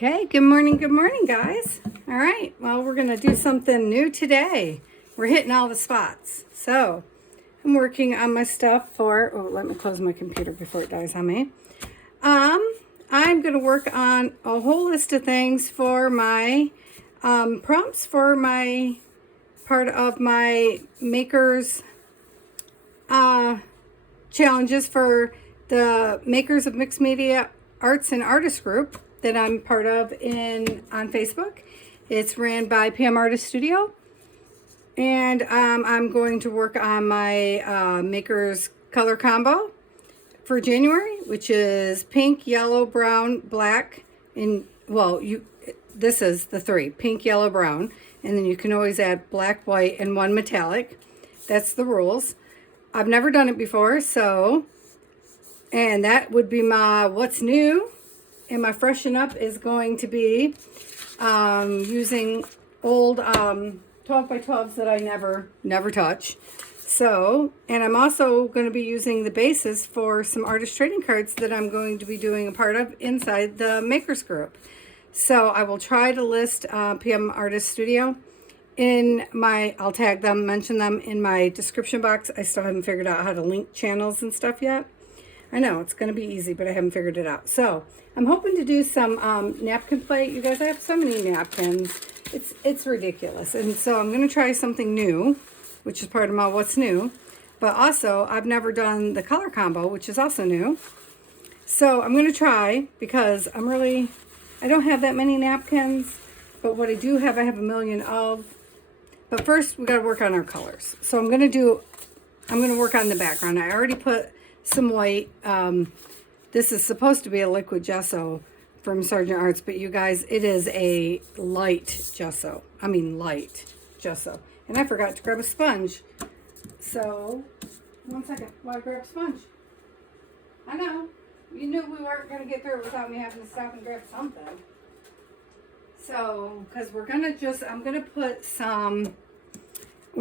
Okay, good morning, guys. All right, well, we're going to do something new today. We're hitting all the spots. So, I'm working on my stuff for, let me close my computer before it dies on me. I'm going to work on a whole list of things for my prompts for my part of my makers challenges for the Makers of Mixed Media Arts and Artists group that I'm part of on Facebook. It's ran by PMartistStudio. And I'm going to work on my Makers color combo for January, which is pink, yellow, brown, black, and this is the three, pink, yellow, brown, and then you can always add black, white, and one metallic. That's the rules. I've never done it before, and that would be my what's new. And my freshen up is going to be using old 12 by 12s that I never touch. So, and I'm also going to be using the bases for some artist trading cards that I'm going to be doing a part of inside the Makers group. So I will try to list PM Artist Studio I'll tag them, mention them in my description box. I still haven't figured out how to link channels and stuff yet. I know it's going to be easy, but I haven't figured it out. So I'm hoping to do some napkin play. You guys, I have so many napkins. It's ridiculous. And so I'm going to try something new, which is part of my what's new. But also, I've never done the color combo, which is also new. So I'm going to try because I don't have that many napkins. But what I do have, I have a million of. But first, we got to work on our colors. So I'm going to work on the background. I already put some white. This is supposed to be a liquid gesso from Sargent Arts, but you guys, it is a light gesso. Light gesso. And I forgot to grab a sponge. So, 1 second while I grab a sponge. I know. You knew we weren't going to get through it without me having to stop and grab something. So, because we're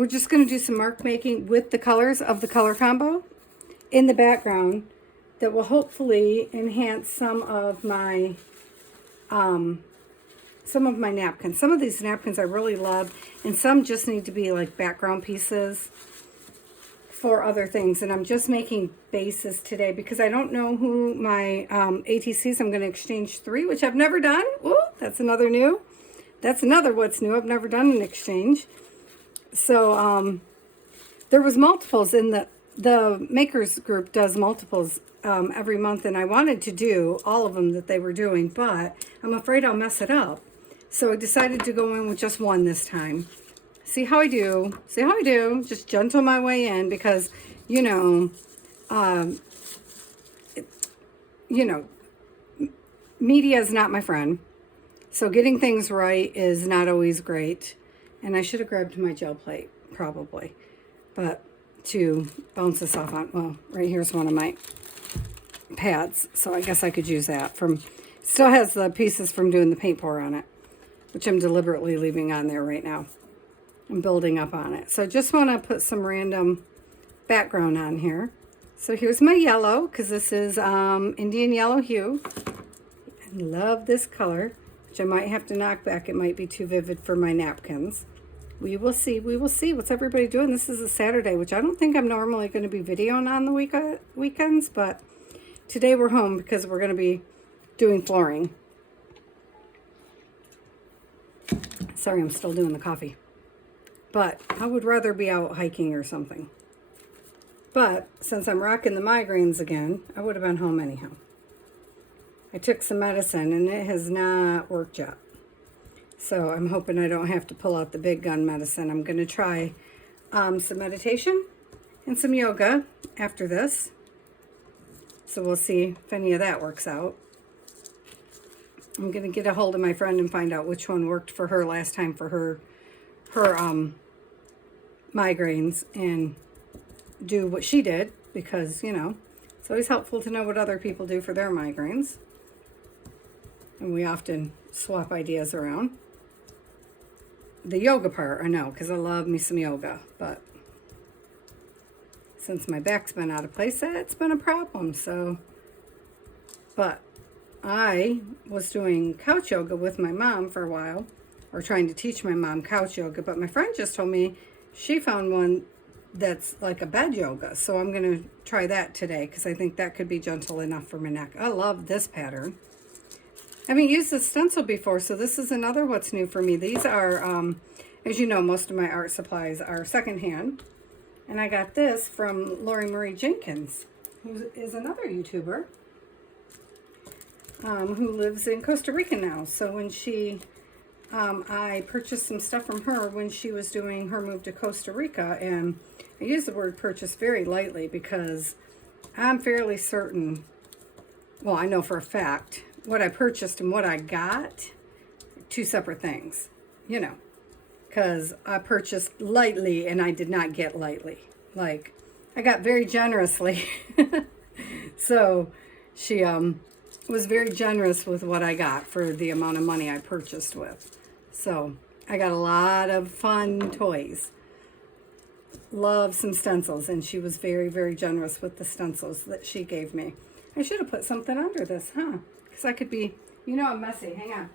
just going to do some mark making with the colors of the color combo in the background that will hopefully enhance some of my napkins. Some of these napkins I really love, and some just need to be like background pieces for other things. And I'm just making bases today because I don't know who my ATCs. I'm going to exchange 3, which I've never done. Ooh, that's another what's new. I've never done an exchange. So there was multiples in the Makers group does multiples every month, and I wanted to do all of them that they were doing, but I'm afraid I'll mess it up. So I decided to go in with just one this time. See how I do. Just gentle my way in because, media is not my friend. So getting things right is not always great. And I should have grabbed my gel plate, probably. But to bounce this off on, well, right here's one of my pads. So I guess I could use that. Still has the pieces from doing the paint pour on it, which I'm deliberately leaving on there right now. I'm building up on it. So I just want to put some random background on here. So here's my yellow, because this is Indian yellow hue. I love this color, which I might have to knock back. It might be too vivid for my napkins. We will see. What's everybody doing? This is a Saturday, which I don't think I'm normally going to be videoing on the weekends, but today we're home because we're going to be doing flooring. Sorry, I'm still doing the coffee. But I would rather be out hiking or something. But since I'm rocking the migraines again, I would have been home anyhow. I took some medicine and it has not worked yet. So I'm hoping I don't have to pull out the big gun medicine. I'm going to try some meditation and some yoga after this. So we'll see if any of that works out. I'm going to get a hold of my friend and find out which one worked for her last time for her migraines and do what she did because, it's always helpful to know what other people do for their migraines. And we often swap ideas around. The yoga part, I know, because I love me some yoga, but since my back's been out of place, that's been a problem, so, but I was doing couch yoga with my mom for a while, or trying to teach my mom couch yoga, but my friend just told me she found one that's like a bed yoga. So I'm going to try that today because I think that could be gentle enough for my neck. I love this pattern. I haven't used the stencil before, so this is another what's new for me. These are, as you know, most of my art supplies are secondhand. And I got this from Lori Marie Jenkins, who is another YouTuber who lives in Costa Rica now. So when I purchased some stuff from her when she was doing her move to Costa Rica, and I use the word purchase very lightly because I'm fairly certain, well, I know for a fact, what I purchased and what I got, two separate things, you know, because I purchased lightly and I did not get lightly. Like, I got very generously. So she was very generous with what I got for the amount of money I purchased with. So I got a lot of fun toys. Love some stencils, and she was very, very generous with the stencils that she gave me. I should have put something under this, huh? Because I could be, you know, I'm messy. Hang on.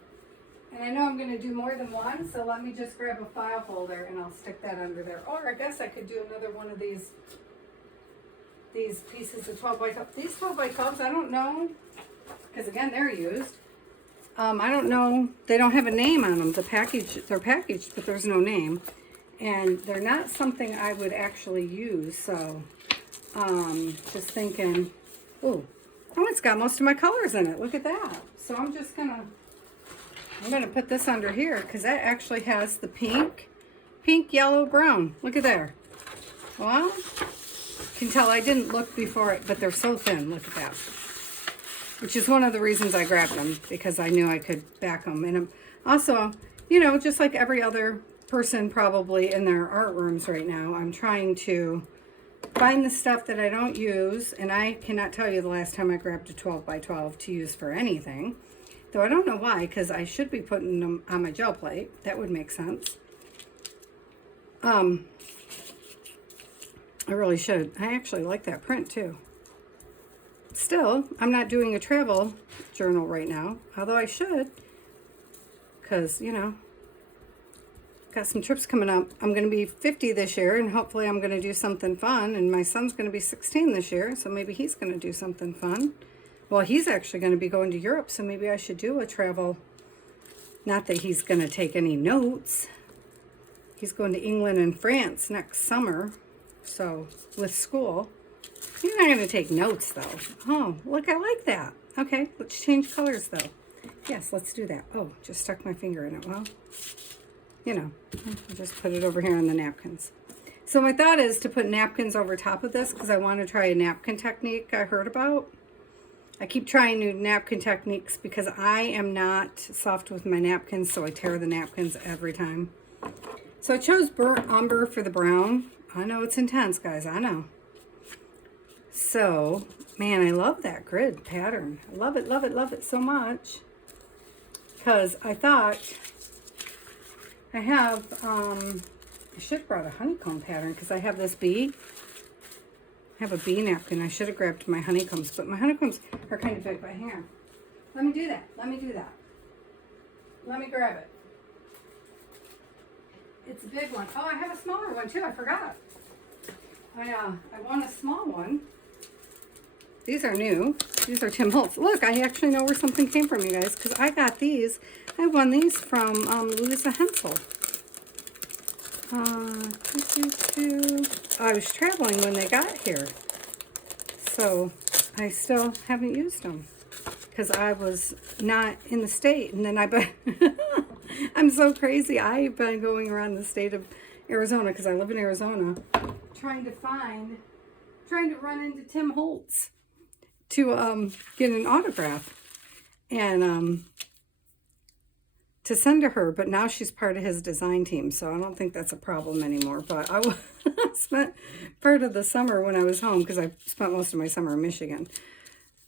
And I know I'm going to do more than one, so let me just grab a file folder and I'll stick that under there. Or I guess I could do another one of these pieces of 12 by 12. These 12 by 12s, I don't know, because again, they're used. I don't know, they don't have a name on them. They're packaged, but there's no name. And they're not something I would actually use, so just thinking, oh, it's got most of my colors in it. Look at that. So I'm gonna put this under here because that actually has the pink, yellow, brown. Look at there. Well, you can tell I didn't look before it, but they're so thin. Look at that. Which is one of the reasons I grabbed them, because I knew I could back them. And I'm also, you know, just like every other person probably in their art rooms right now, I'm trying to find the stuff that I don't use. And I cannot tell you the last time I grabbed a 12 by 12 to use for anything. Though I don't know why, because I should be putting them on my gel plate. That would make sense. I really should. I actually like that print too. Still, I'm not doing a travel journal right now, although I should, because, you know, got some trips coming up. I'm going to be 50 this year, and hopefully I'm going to do something fun, and my son's going to be 16 this year, so maybe he's going to do something fun. Well, he's actually going to be going to Europe, so maybe I should do a travel. Not that he's going to take any notes. He's going to England and France next summer, so with school. He's not going to take notes, though. Oh, look, I like that. Okay, let's change colors, though. Yes, let's do that. Oh, just stuck my finger in it. Well, you know, I'll just put it over here on the napkins. So my thought is to put napkins over top of this because I want to try a napkin technique I heard about. I keep trying new napkin techniques because I am not soft with my napkins, so I tear the napkins every time. So I chose burnt umber for the brown. I know it's intense, guys. I know. So, man, I love that grid pattern. I love it, love it, love it so much. Because I thought I have, I should have brought a honeycomb pattern because I have this bee. I have a bee napkin. I should have grabbed my honeycombs, but my honeycombs are kind of big. But hang on. Let me do that. Let me do that. Let me grab it. It's a big one. Oh, I have a smaller one too. I forgot. I want a small one. These are new. These are Tim Holtz. Look, I actually know where something came from, you guys, because I got these. I won these from Louisa Hensel. I was traveling when they got here, so I still haven't used them because I was not in the state. And then I'm so crazy. I've been going around the state of Arizona because I live in Arizona, trying to run into Tim Holtz to get an autograph and to send to her, but now she's part of his design team, so I don't think that's a problem anymore. But I spent part of the summer when I was home, because I spent most of my summer in Michigan.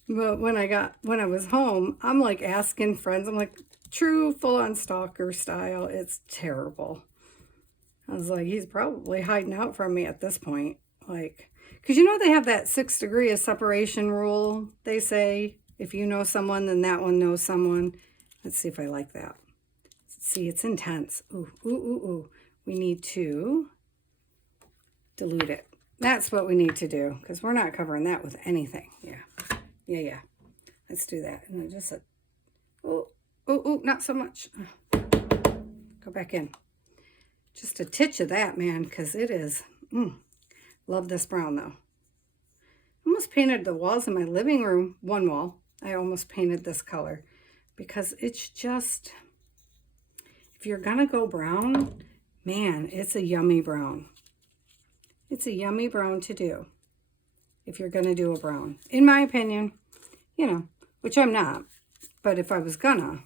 But when I was home, I'm like asking friends, I'm like, true full-on stalker style. It's terrible. I was like, he's probably hiding out from me at this point. Like, because you know they have that 6 degree of separation rule, they say, If you know someone, then that one knows someone. Let's see if I like that. See, it's intense. Ooh, ooh, ooh, ooh. We need to dilute it. That's what we need to do, because we're not covering that with anything. Yeah. Yeah, yeah. Let's do that. And then just a, oh, oh, oh, not so much. Go back in. Just a titch of that, man, because it is, love this brown, though. I almost painted the walls in my living room, one wall. I almost painted this color because it's just, if you're going to go brown, man, it's a yummy brown. It's a yummy brown to do if you're going to do a brown. In my opinion, you know, which I'm not, but if I was gonna.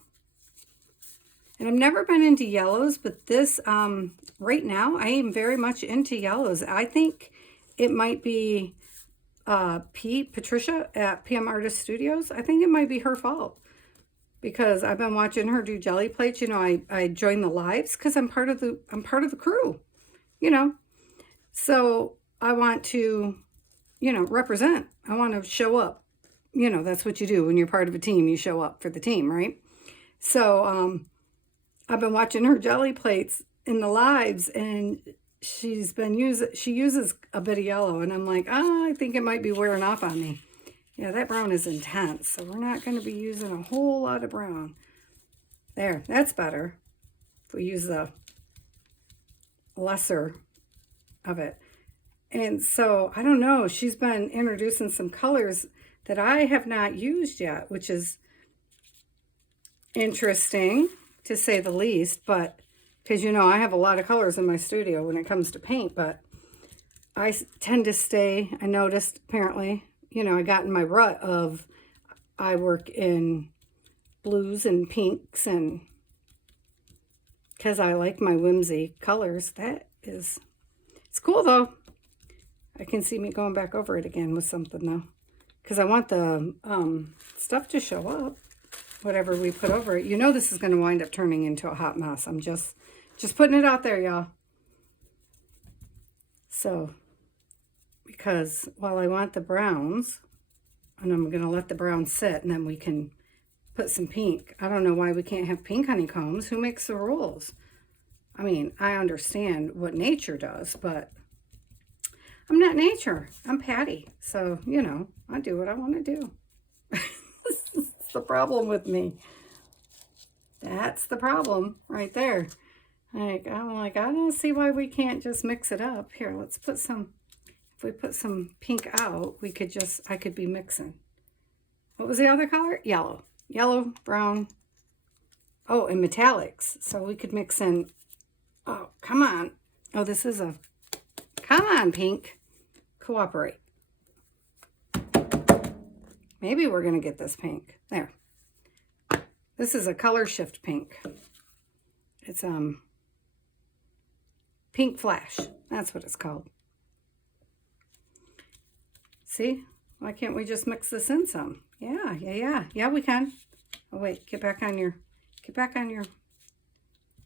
And I've never been into yellows, but this, right now, I am very much into yellows. I think it might be Patricia at PMartistStudios. I think it might be her fault because I've been watching her do jelly plates. You know, I join the lives because I'm part of the crew, you know. So I want to, you know, represent. I want to show up. You know, that's what you do when you're part of a team. You show up for the team, right? So I've been watching her jelly plates in the lives, and she uses a bit of yellow, and I'm like, I think it might be wearing off on me. Yeah, that brown is intense, so we're not going to be using a whole lot of brown. There, that's better if we use the lesser of it. And so, I don't know, she's been introducing some colors that I have not used yet, which is interesting to say the least, but because, you know, I have a lot of colors in my studio when it comes to paint, but I tend to stay, I noticed apparently, you know, I got in my rut of, I work in blues and pinks, and because I like my whimsy colors. That is, it's cool though. I can see me going back over it again with something though, because I want the stuff to show up, whatever we put over it. You know, this is going to wind up turning into a hot mess. I'm just putting it out there, y'all. So, because while I want the browns, and I'm going to let the brown sit, and then we can put some pink. I don't know why we can't have pink honeycombs. Who makes the rules? I mean, I understand what nature does, but I'm not nature. I'm Patti. So, you know, I do what I want to do. That's the problem with me. That's the problem right there. I'm like, I don't see why we can't just mix it up. Here, let's put some, if we put some pink out, I could be mixing. What was the other color? Yellow. Yellow, brown. Oh, and metallics. So we could mix in, oh, come on. Oh, this is a, come on, pink. Cooperate. Maybe we're going to get this pink. There. This is a color shift pink. It's pink flash. That's what it's called. See? Why can't we just mix this in some? Yeah, we can. Oh wait, get back on your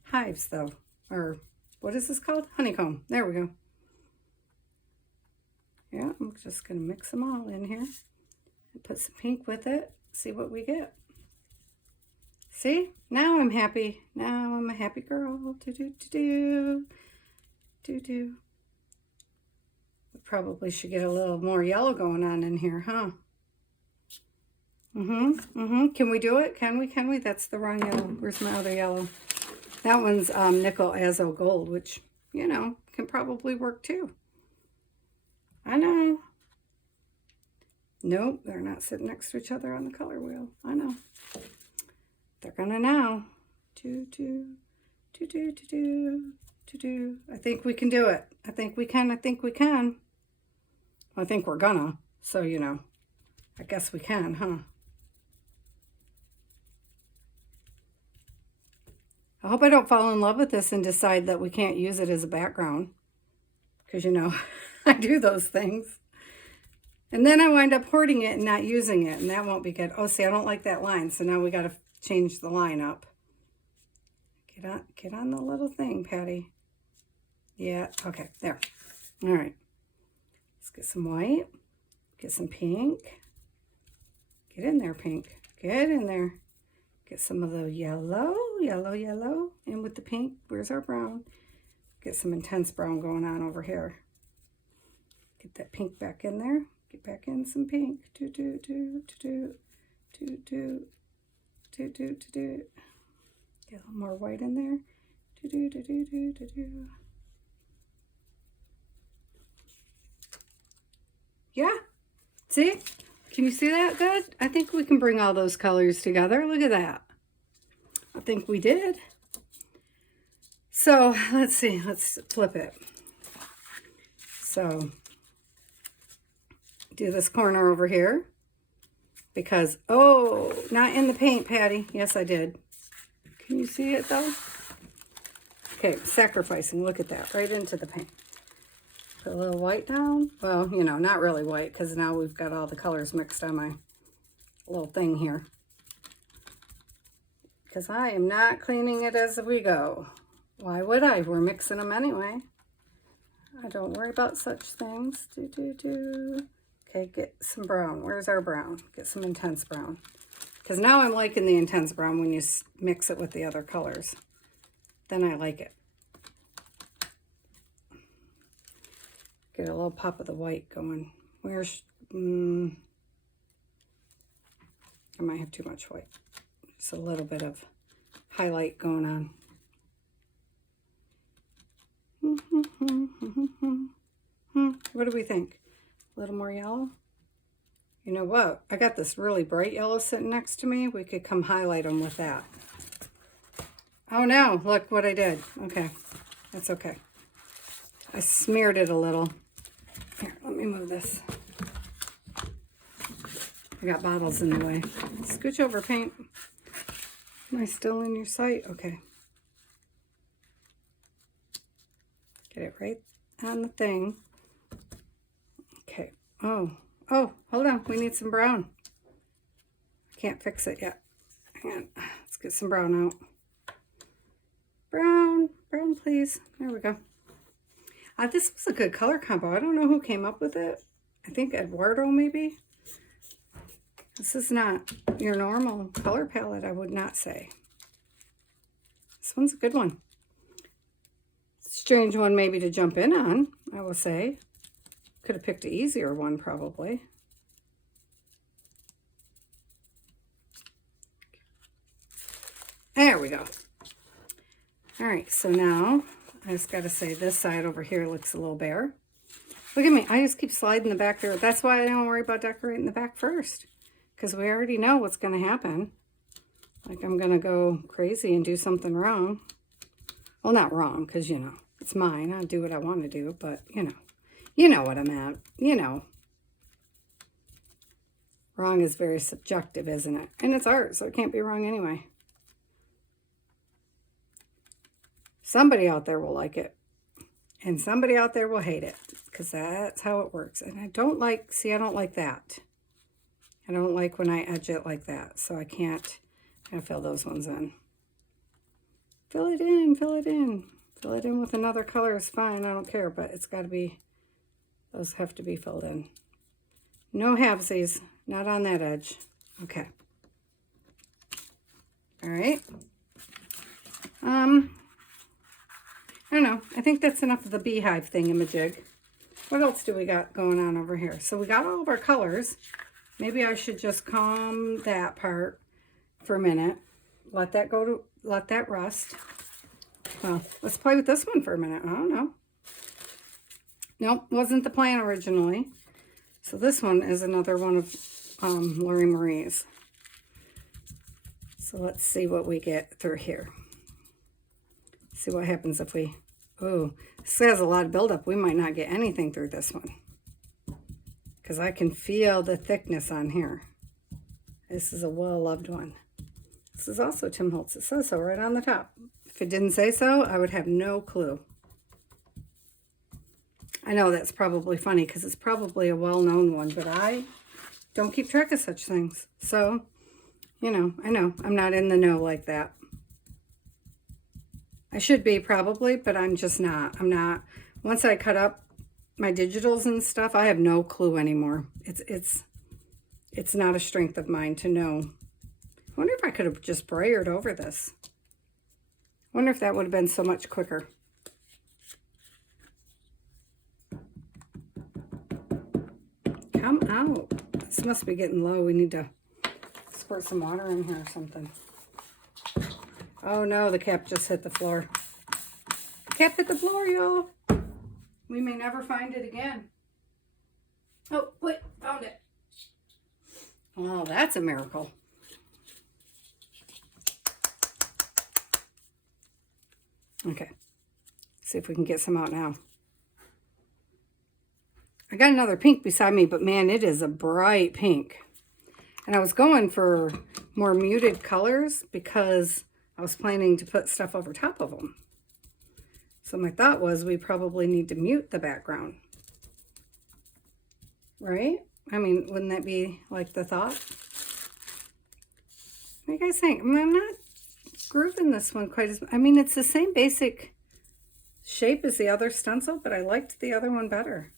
hives though. Or what is this called? Honeycomb. There we go. Yeah, I'm just gonna mix them all in here and put some pink with it. See what we get. See? Now I'm happy. Now I'm a happy girl. Do. We probably should get a little more yellow going on in here, huh? Can we do it? Can we? That's the wrong yellow. Where's my other yellow? That one's nickel azo gold, which, you know, can probably work too. I know. Nope, they're not sitting next to each other on the color wheel. I know. They're gonna now. Do. I think we can do it. I think we can. I think we're gonna. So, you know, I guess we can, huh? I hope I don't fall in love with this and decide that we can't use it as a background. Because, you know, I do those things. And then I wind up hoarding it and not using it. And that won't be good. Oh, see, I don't like that line. So now we got to change the line up. Get on the little thing, Patti. Yeah, okay, there. All right. Let's get some white. Get some pink. Get in there, pink. Get in there. Get some of the yellow, in with the pink. Where's our brown? Get some intense brown going on over here. Get that pink back in there. Get back in some pink. Get a little more white in there. Yeah. See? Can you see that good? I think we can bring all those colors together. Look at that. I think we did. So let's see. Let's flip it. So do this corner over here. Because, oh, not in the paint, Patty. Yes, I did. Can you see it, though? Okay, sacrificing. Look at that. Right into the paint. Put a little white down. Well, you know, not really white, because now we've got all the colors mixed on my little thing here. Because I am not cleaning it as we go. Why would I? We're mixing them anyway. I don't worry about such things. Okay, get some brown. Where's our brown? Get some intense brown. Because now I'm liking the intense brown when you mix it with the other colors. Then I like it. Get a little pop of the white going. Where's... I might have too much white. Just a little bit of highlight going on. What do we think? A little more yellow? You know what? I got this really bright yellow sitting next to me. We could come highlight them with that. Oh no, look what I did. Okay, that's okay. I smeared it a little. Here, let me move this. I got bottles in the way. Scooch over, paint. Am I still in your sight? Okay. Get it right on the thing. Okay. Oh, hold on. We need some brown. I can't fix it yet. Hang on. Let's get some brown out. Brown, please. There we go. This was a good color combo. I don't know who came up with it. I think Eduardo, maybe. This is not your normal color palette, I would not say. This one's a good one. Strange one maybe to jump in on, I will say. Could have picked an easier one, probably. There we go. All right, so now I just got to say this side over here looks a little bare. Look at me. I just keep sliding the back there. That's why I don't worry about decorating the back first, because we already know what's going to happen. Like I'm going to go crazy and do something wrong. Well, not wrong, because, you know, it's mine. I'll do what I want to do, but, you know what I'm at. You know. Wrong is very subjective, isn't it? And it's art, so it can't be wrong anyway. Somebody out there will like it. And somebody out there will hate it. Because that's how it works. And I don't like, see, I don't like that. I don't like when I edge it like that. So I can't, I gotta fill those ones in. Fill it in, fill it in. Fill it in with another color is fine. I don't care, but it's got to be, those have to be filled in. No halvesies, not on that edge. Okay. All right. I don't know. I think that's enough of the beehive thingamajig. What else do we got going on over here? So we got all of our colors. Maybe I should just calm that part for a minute. Let that go to, let that rust. Well, let's play with this one for a minute. I don't know. Nope, wasn't the plan originally. So this one is another one of Lori Marie's. So let's see what we get through here. See what happens if we, ooh, this has a lot of buildup. We might not get anything through this one. Because I can feel the thickness on here. This is a well-loved one. This is also Tim Holtz. It says so right on the top. If it didn't say so, I would have no clue. I know that's probably funny because it's probably a well-known one, but I don't keep track of such things. So, you know, I know I'm not in the know like that. I should be probably, but I'm just not. I'm not. Once I cut up my digitals and stuff, I have no clue anymore. it's not a strength of mine to know. I wonder if I could have just brayered over this. I wonder if that would have been so much quicker. Come out. This must be getting low. We need to squirt some water in here or something. Oh no, the cap just hit the floor. Cap hit the floor, y'all. We may never find it again. Oh, wait, found it. Well, that's a miracle. Okay, see if we can get some out now. I got another pink beside me, but man, it is a bright pink. And I was going for more muted colors because I was planning to put stuff over top of them. So my thought was we probably need to mute the background. Right? I mean, wouldn't that be like the thought? What do you guys think? I mean, I'm not grooving this one quite as... I mean, it's the same basic shape as the other stencil, but I liked the other one better.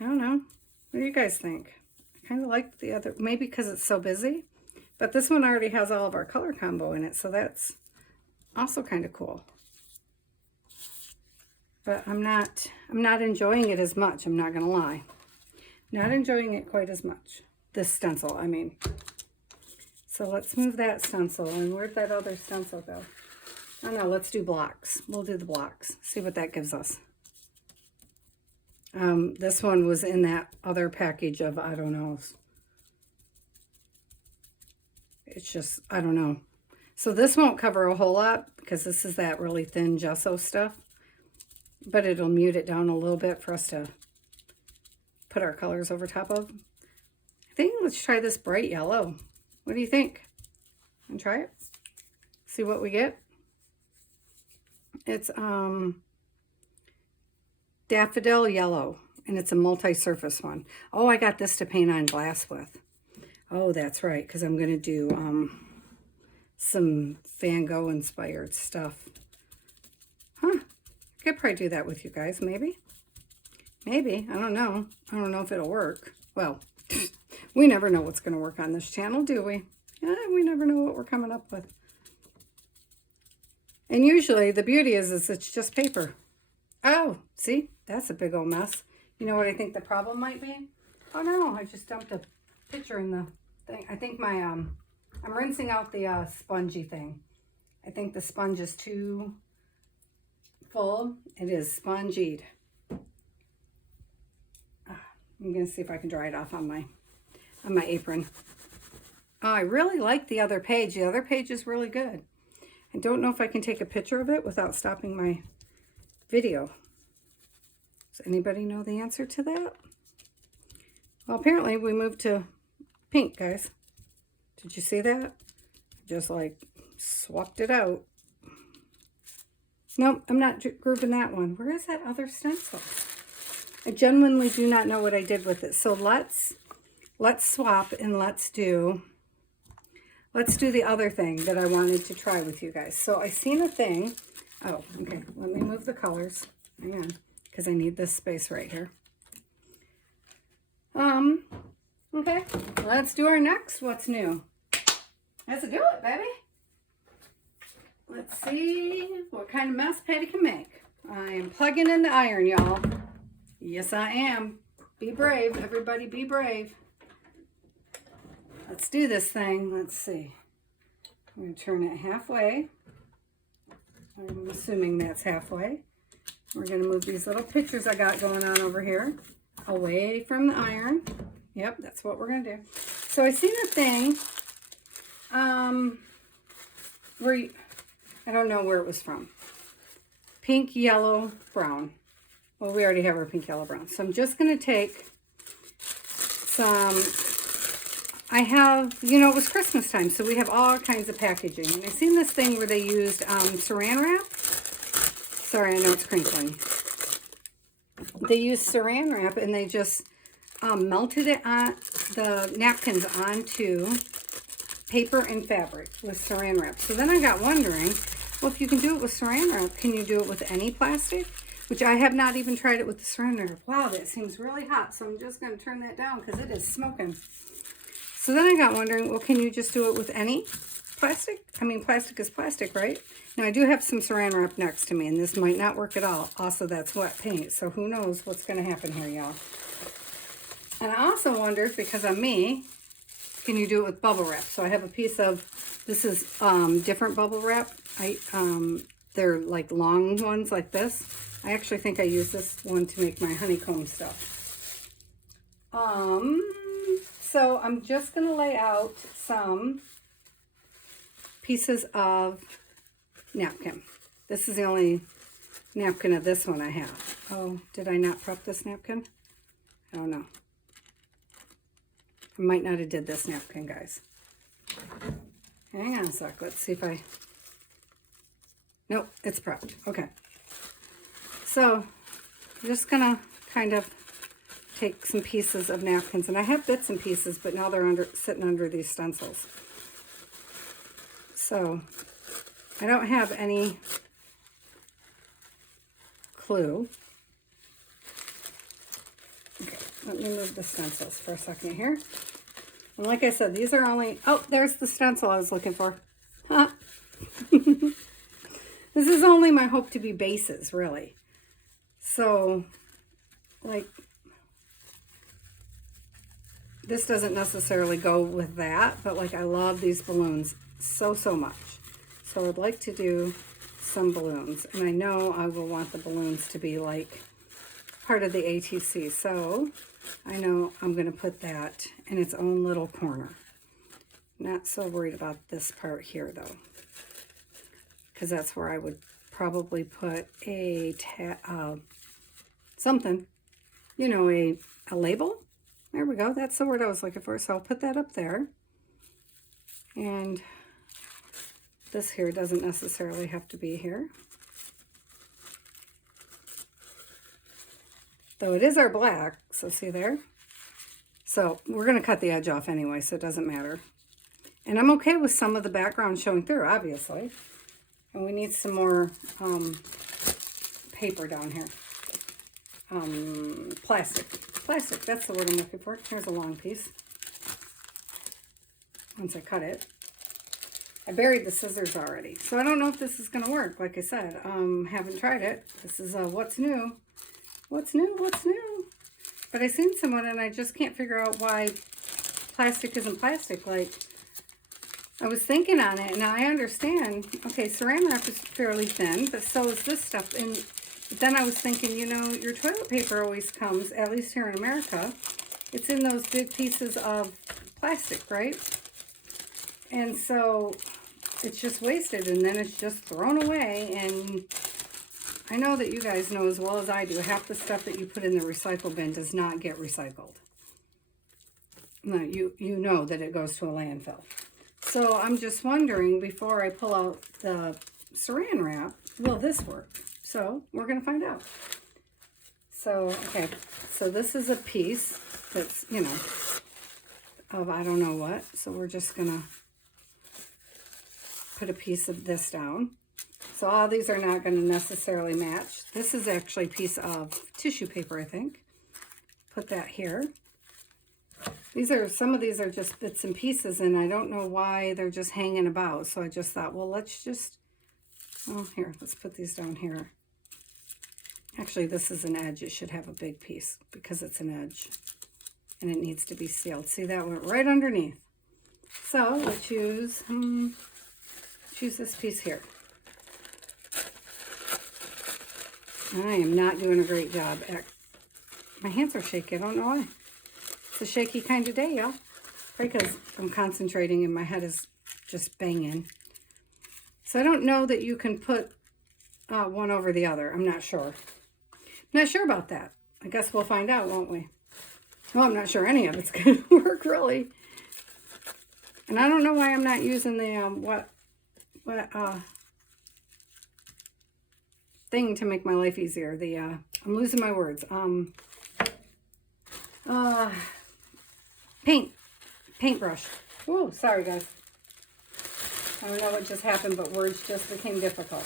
I don't know. What do you guys think? I kind of liked the other, maybe because it's so busy. But this one already has all of our color combo in it, so that's also kind of cool. But I'm not enjoying it as much, I'm not going to lie. Not enjoying it quite as much. This stencil, I mean. So let's move that stencil. And where'd that other stencil go? Oh no, let's do blocks. We'll do the blocks. See what that gives us. This one was in that other package of I don't knows. It's just, I don't know. So this won't cover a whole lot because this is that really thin gesso stuff. But it'll mute it down a little bit for us to put our colors over top of. I think let's try this bright yellow. What do you think? And try it? See what we get? It's daffodil yellow, and it's a multi-surface one. Oh, I got this to paint on glass with. Oh, that's right, because I'm going to do some Van Gogh inspired stuff. Huh. I could probably do that with you guys, maybe. Maybe. I don't know. I don't know if it'll work. Well, we never know what's going to work on this channel, do we? Yeah, we never know what we're coming up with. And usually the beauty is it's just paper. Oh, see? That's a big old mess. You know what I think the problem might be? Oh no, I just dumped a picture in the thing. I think my, I'm rinsing out the spongy thing. I think the sponge is too full. It is spongied. I'm going to see if I can dry it off on my apron. Oh, I really like the other page. The other page is really good. I don't know if I can take a picture of it without stopping my video. Does anybody know the answer to that? Well, apparently we moved to pink, guys. Did you see that? Just like swapped it out. Nope, I'm not grooving that one. Where is that other stencil? I genuinely do not know what I did with it. So let's swap and let's do the other thing that I wanted to try with you guys. So I seen a thing. Oh, okay. Let me move the colors. Hang on, because I need this space right here. Okay. Let's do our next what's new. Let's do it, baby. Let's see what kind of mess Patti can make. I am plugging in the iron, y'all. Yes, I am. Be brave, everybody. Be brave. Let's do this thing. Let's see. I'm going to turn it halfway. I'm assuming that's halfway. We're going to move these little pictures I got going on over here away from the iron. Yep, that's what we're going to do. So I seen a thing where I don't know where it was from. Pink, yellow, brown. Well, we already have our pink, yellow, brown. So I'm just going to take some... I have, you know, it was Christmas time, so we have all kinds of packaging. And I seen this thing where they used saran wrap. Sorry, I know it's crinkling. They used saran wrap and they just melted it on the napkins onto paper and fabric with saran wrap. So then I got wondering, well, if you can do it with saran wrap, can you do it with any plastic? which I have not even tried it with the saran wrap. Wow, that seems really hot, so I'm just going to turn that down because it is smoking. So then I got wondering, well, can you just do it with any plastic? I mean, plastic is plastic, right? Now, I do have some saran wrap next to me, and this might not work at all. Also, that's wet paint, so who knows what's going to happen here, y'all. And I also wondered, because I'm me, can you do it with bubble wrap? So I have a piece of, this is different bubble wrap. They're like long ones like this. I actually think I use this one to make my honeycomb stuff. So I'm just going to lay out some pieces of napkin. This is the only napkin of this one I have. Oh, did I not prep this napkin? I don't know. I might not have did this napkin, guys. Hang on a sec. Let's see if I... Nope, it's prepped. Okay. So I'm just going to kind of take some pieces of napkins, and I have bits and pieces, but now they're sitting under these stencils. So I don't have any clue. Okay, let me move the stencils for a second here. And like I said, these are only, oh, there's the stencil I was looking for. Huh. This is only my hope to be bases, really. So, like, this doesn't necessarily go with that, but like I love these balloons so much. So I'd like to do some balloons, and I know I will want the balloons to be like part of the ATC. So I know I'm going to put that in its own little corner. Not so worried about this part here though, because that's where I would probably put a something, you know, a label. There we go. That's the word I was looking for. So I'll put that up there. And this here doesn't necessarily have to be here. Though it is our black. So see there? So we're going to cut the edge off anyway, so it doesn't matter. And I'm okay with some of the background showing through, obviously. And we need some more paper down here. Plastic. Plastic, that's the word I'm looking for. Here's a long piece. Once I cut it. I buried the scissors already. So I don't know if this is going to work. Like I said, haven't tried it. This is what's new. What's new? What's new? But I seen someone and I just can't figure out why plastic isn't plastic. Like, I was thinking on it, and I understand. Okay, saran wrap is fairly thin, but so is this stuff. And then I was thinking, you know, your toilet paper always comes, at least here in America, it's in those big pieces of plastic, right? And so it's just wasted, and then it's just thrown away. And I know that you guys know as well as I do, half the stuff that you put in the recycle bin does not get recycled. No, you know that it goes to a landfill. So I'm just wondering, before I pull out the saran wrap, will this work? So we're going to find out. So, okay, so this is a piece that's, you know, of I don't know what. So we're just going to put a piece of this down. So all these are not going to necessarily match. This is actually a piece of tissue paper, I think. Put that here. Some of these are just bits and pieces, and I don't know why they're just hanging about. So I just thought, well, let's just, oh, here, let's put these down here. Actually, this is an edge. It should have a big piece because it's an edge, and it needs to be sealed. See, that went right underneath. So let's choose this piece here. I am not doing a great job. My hands are shaky. I don't know why. It's a shaky kind of day, y'all. Probably because I'm concentrating and my head is just banging. So I don't know that you can put one over the other. I'm not sure. I'm not sure about that. I guess we'll find out, won't we? Well, I'm not sure any of it's going to work, really. And I don't know why I'm not using the, thing to make my life easier. I'm losing my words. Paintbrush. Oh, sorry guys. I don't know what just happened, but words just became difficult.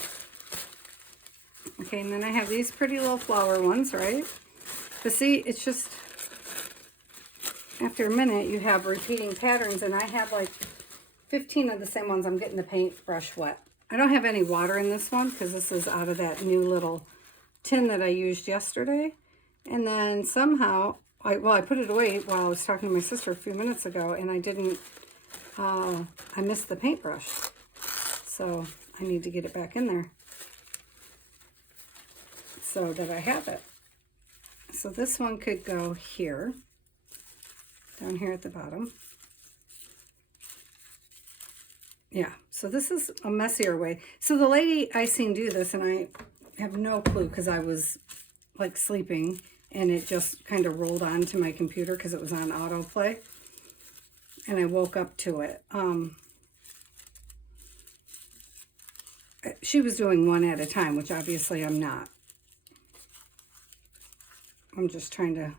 Okay, and then I have these pretty little flower ones, right? But see, it's just, after a minute, you have repeating patterns, and I have like 15 of the same ones. I'm getting the paintbrush wet. I don't have any water in this one because this is out of that new little tin that I used yesterday. And then somehow, I put it away while I was talking to my sister a few minutes ago, and I didn't, I missed the paintbrush. So I need to get it back in there so that I have it. So this one could go here, down here at the bottom. Yeah, so this is a messier way. So the lady I seen do this, and I have no clue because I was like sleeping, and it just kind of rolled onto my computer because it was on autoplay, and I woke up to it. She was doing one at a time, which obviously I'm not. I'm just trying to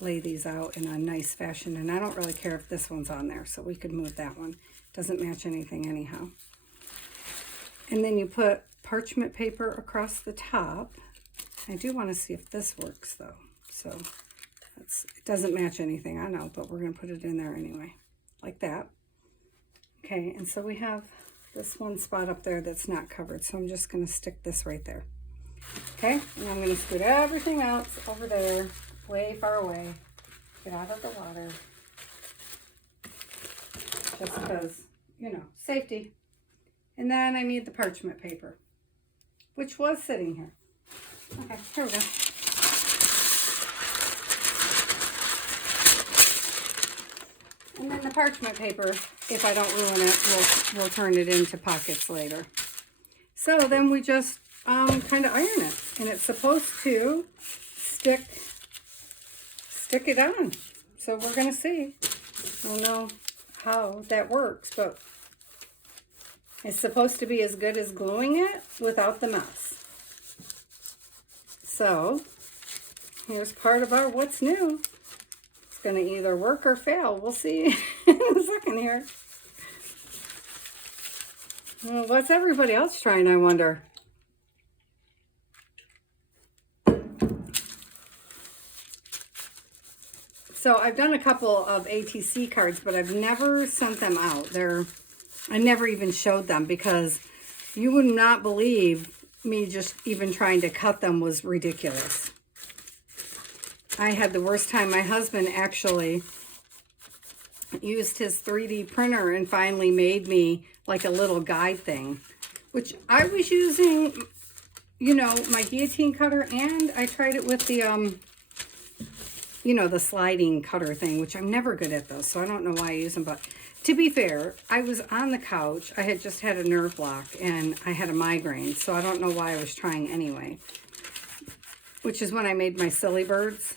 lay these out in a nice fashion, and I don't really care if this one's on there, so we could move that one. Doesn't match anything anyhow. And then you put parchment paper across the top. I do want to see if this works though. So it doesn't match anything, I know, but we're going to put it in there anyway, like that. Okay, and so we have this one spot up there that's not covered, so I'm just going to stick this right there. Okay, and I'm going to scoot everything else over there, way far away. Get out of the water. Just because, you know, safety. And then I need the parchment paper, which was sitting here. Okay, here we go. And then the parchment paper, if I don't ruin it, we'll turn it into pockets later. So then we just kind of iron it, and it's supposed to stick it on. So we're gonna see. I don't know how that works, but it's supposed to be as good as gluing it without the mess. So here's part of our what's new. It's gonna either work or fail. We'll see in a second here. Well, what's everybody else trying, I wonder? So I've done a couple of ATC cards, but I've never sent them out. I never even showed them because you would not believe me just even trying to cut them was ridiculous. I had the worst time. My husband actually used his 3D printer and finally made me like a little guide thing, which I was using, you know, my guillotine cutter, and I tried it with the, you know, the sliding cutter thing, which I'm never good at those, so I don't know why I use them. But to be fair, I was on the couch. I had just had a nerve block, and I had a migraine, so I don't know why I was trying anyway, which is when I made my silly birds,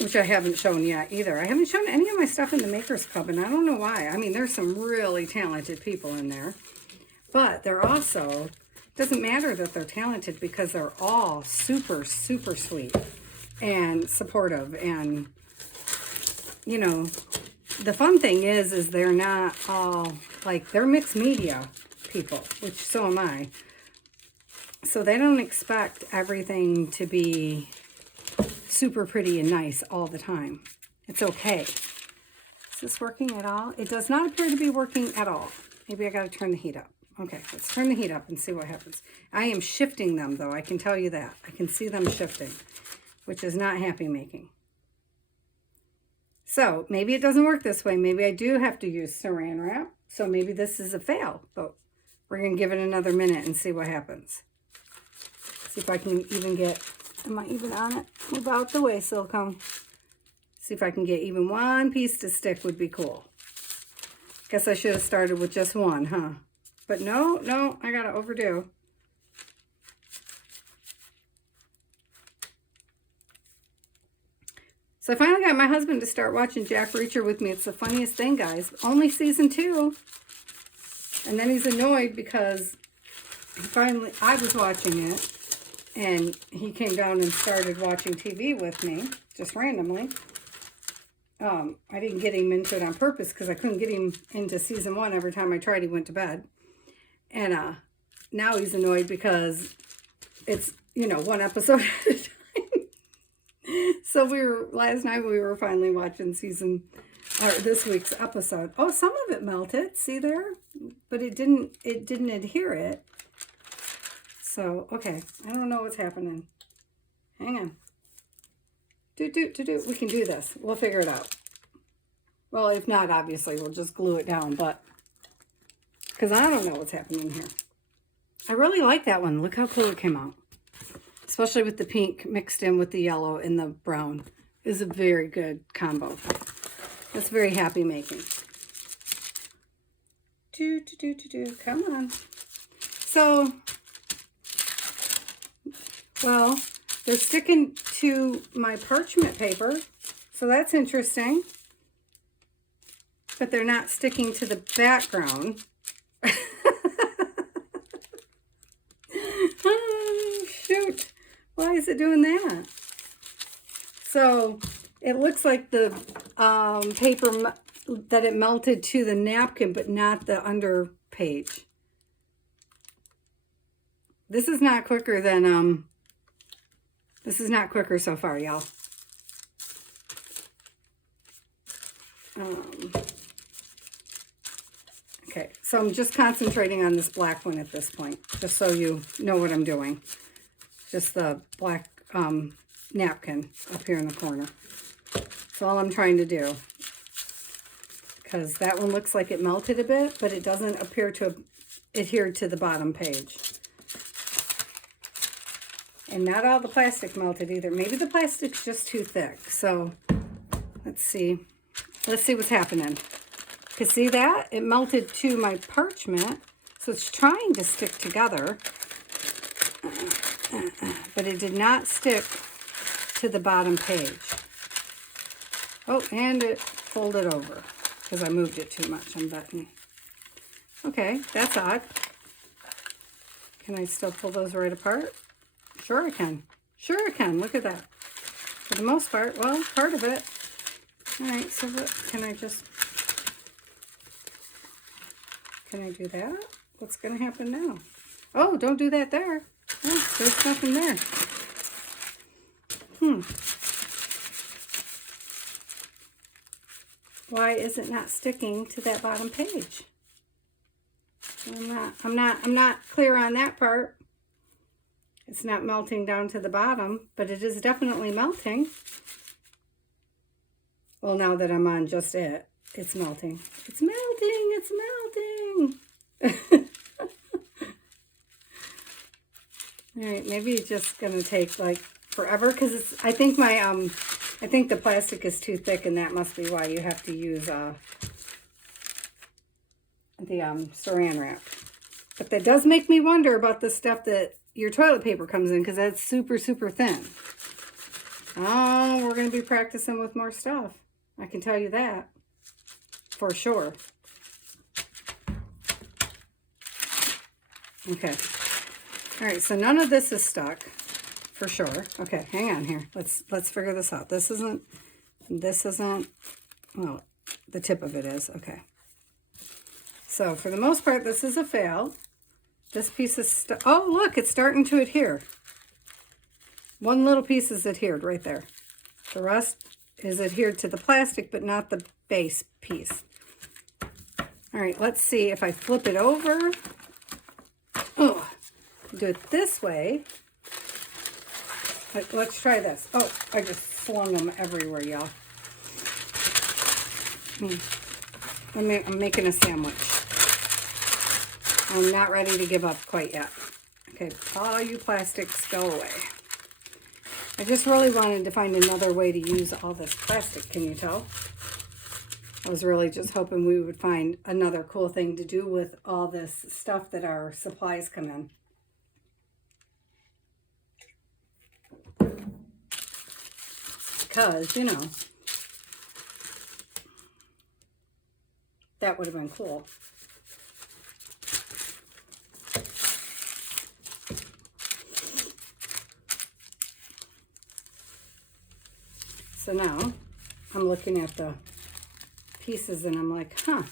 which I haven't shown yet either. I haven't shown any of my stuff in the Makers Club, and I don't know why. I mean, there's some really talented people in there, but they're also, doesn't matter that they're talented because they're all super, super sweet and supportive. And, you know, the fun thing is they're not all, like, they're mixed media people, which so am I. So they don't expect everything to be super pretty and nice all the time. It's okay. Is this working at all? It does not appear to be working at all. Maybe I got to turn the heat up. Okay, let's turn the heat up and see what happens. I am shifting them, though. I can tell you that. I can see them shifting, which is not happy making. So maybe it doesn't work this way. Maybe I do have to use saran wrap. So maybe this is a fail, but we're going to give it another minute and see what happens. See if I can even get, am I even on it? Move out the way, silicone. See if I can get even one piece to stick would be cool. Guess I should have started with just one, huh? But no, I gotta overdo. So I finally got my husband to start watching Jack Reacher with me. It's the funniest thing, guys. Only season 2. And then he's annoyed because I was watching it, and he came down and started watching TV with me, just randomly. I didn't get him into it on purpose because I couldn't get him into season 1. Every time I tried, he went to bed. And now he's annoyed because it's, you know, one episode at a time. So last night we were finally watching this week's episode. Oh, some of it melted, see there? But it didn't adhere it. So, okay, I don't know what's happening. Hang on. We can do this. We'll figure it out. Well, if not, obviously, we'll just glue it down, but because I don't know what's happening here. I really like that one. Look how cool it came out. Especially with the pink mixed in with the yellow and the brown. Is a very good combo. That's very happy making. Come on. So, well, they're sticking to my parchment paper, so that's interesting. But they're not sticking to the background. Oh, shoot. Why is it doing that? So it looks like the paper that it melted to the napkin, but not the under page. This is not quicker than, this is not quicker so far, y'all. Okay, so I'm just concentrating on this black one at this point, just so you know what I'm doing. Just the black napkin up here in the corner. That's all I'm trying to do. Because that one looks like it melted a bit, but it doesn't appear to have adhered to the bottom page. And not all the plastic melted either. Maybe the plastic's just too thick. So let's see. Let's see what's happening. Because see that? It melted to my parchment. So it's trying to stick together. But it did not stick to the bottom page. Oh, and it folded over. Because I moved it too much, I'm betting. Okay, that's odd. Can I still pull those right apart? Sure I can. Sure I can. Look at that. For the most part, well, part of it. All right, so what, can I do that? What's going to happen now? Oh, don't do that there. Oh, there's nothing there. Why is it not sticking to that bottom page? I'm not clear on that part. It's not melting down to the bottom, but it is definitely melting. Well, now that I'm on just it, it's melting. It's melting, it's melting. All right, maybe it's just gonna take like forever because I think the plastic is too thick, and that must be why you have to use the saran wrap. But that does make me wonder about the stuff that your toilet paper comes in, because that's super, super thin. Oh, we're going to be practicing with more stuff. I can tell you that for sure. Okay. All right, so none of this is stuck for sure. Okay, hang on here. Let's figure this out. This isn't, well, the tip of it is. Okay. So for the most part, this is a fail. This piece is, oh, look, it's starting to adhere. One little piece is adhered right there. The rest is adhered to the plastic, but not the base piece. All right, let's see if I flip it over. Oh, do it this way. Let's try this. Oh, I just flung them everywhere, y'all. I'm making a sandwich. I'm not ready to give up quite yet. Okay, all you plastics go away. I just really wanted to find another way to use all this plastic, can you tell? I was really just hoping we would find another cool thing to do with all this stuff that our supplies come in. Because, you know, that would have been cool. So now I'm looking at the pieces and I'm like, huh.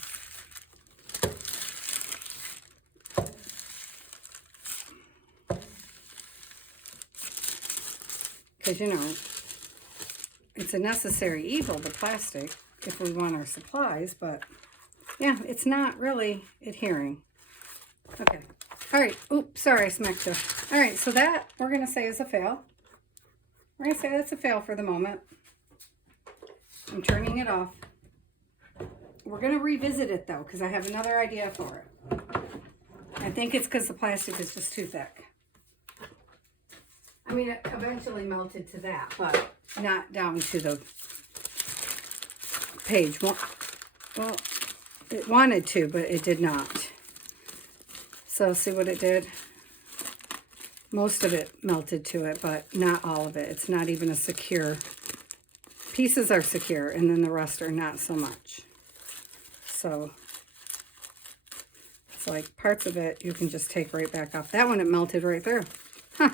because, you know, it's a necessary evil, the plastic, if we want our supplies, but yeah, it's not really adhering. Okay. All right. Oops, sorry, I smacked you. All right, so that we're going to say is a fail. We're going to say that's a fail for the moment. I'm turning it off. We're going to revisit it, though, because I have another idea for it. I think it's because the plastic is just too thick. I mean, it eventually melted to that, but not down to the page. Well, it wanted to, but it did not. So see what it did? Most of it melted to it, but not all of it. It's not even a secure. Pieces are secure, and then the rest are not so much. So it's like parts of it you can just take right back off. That one, it melted right through. Huh.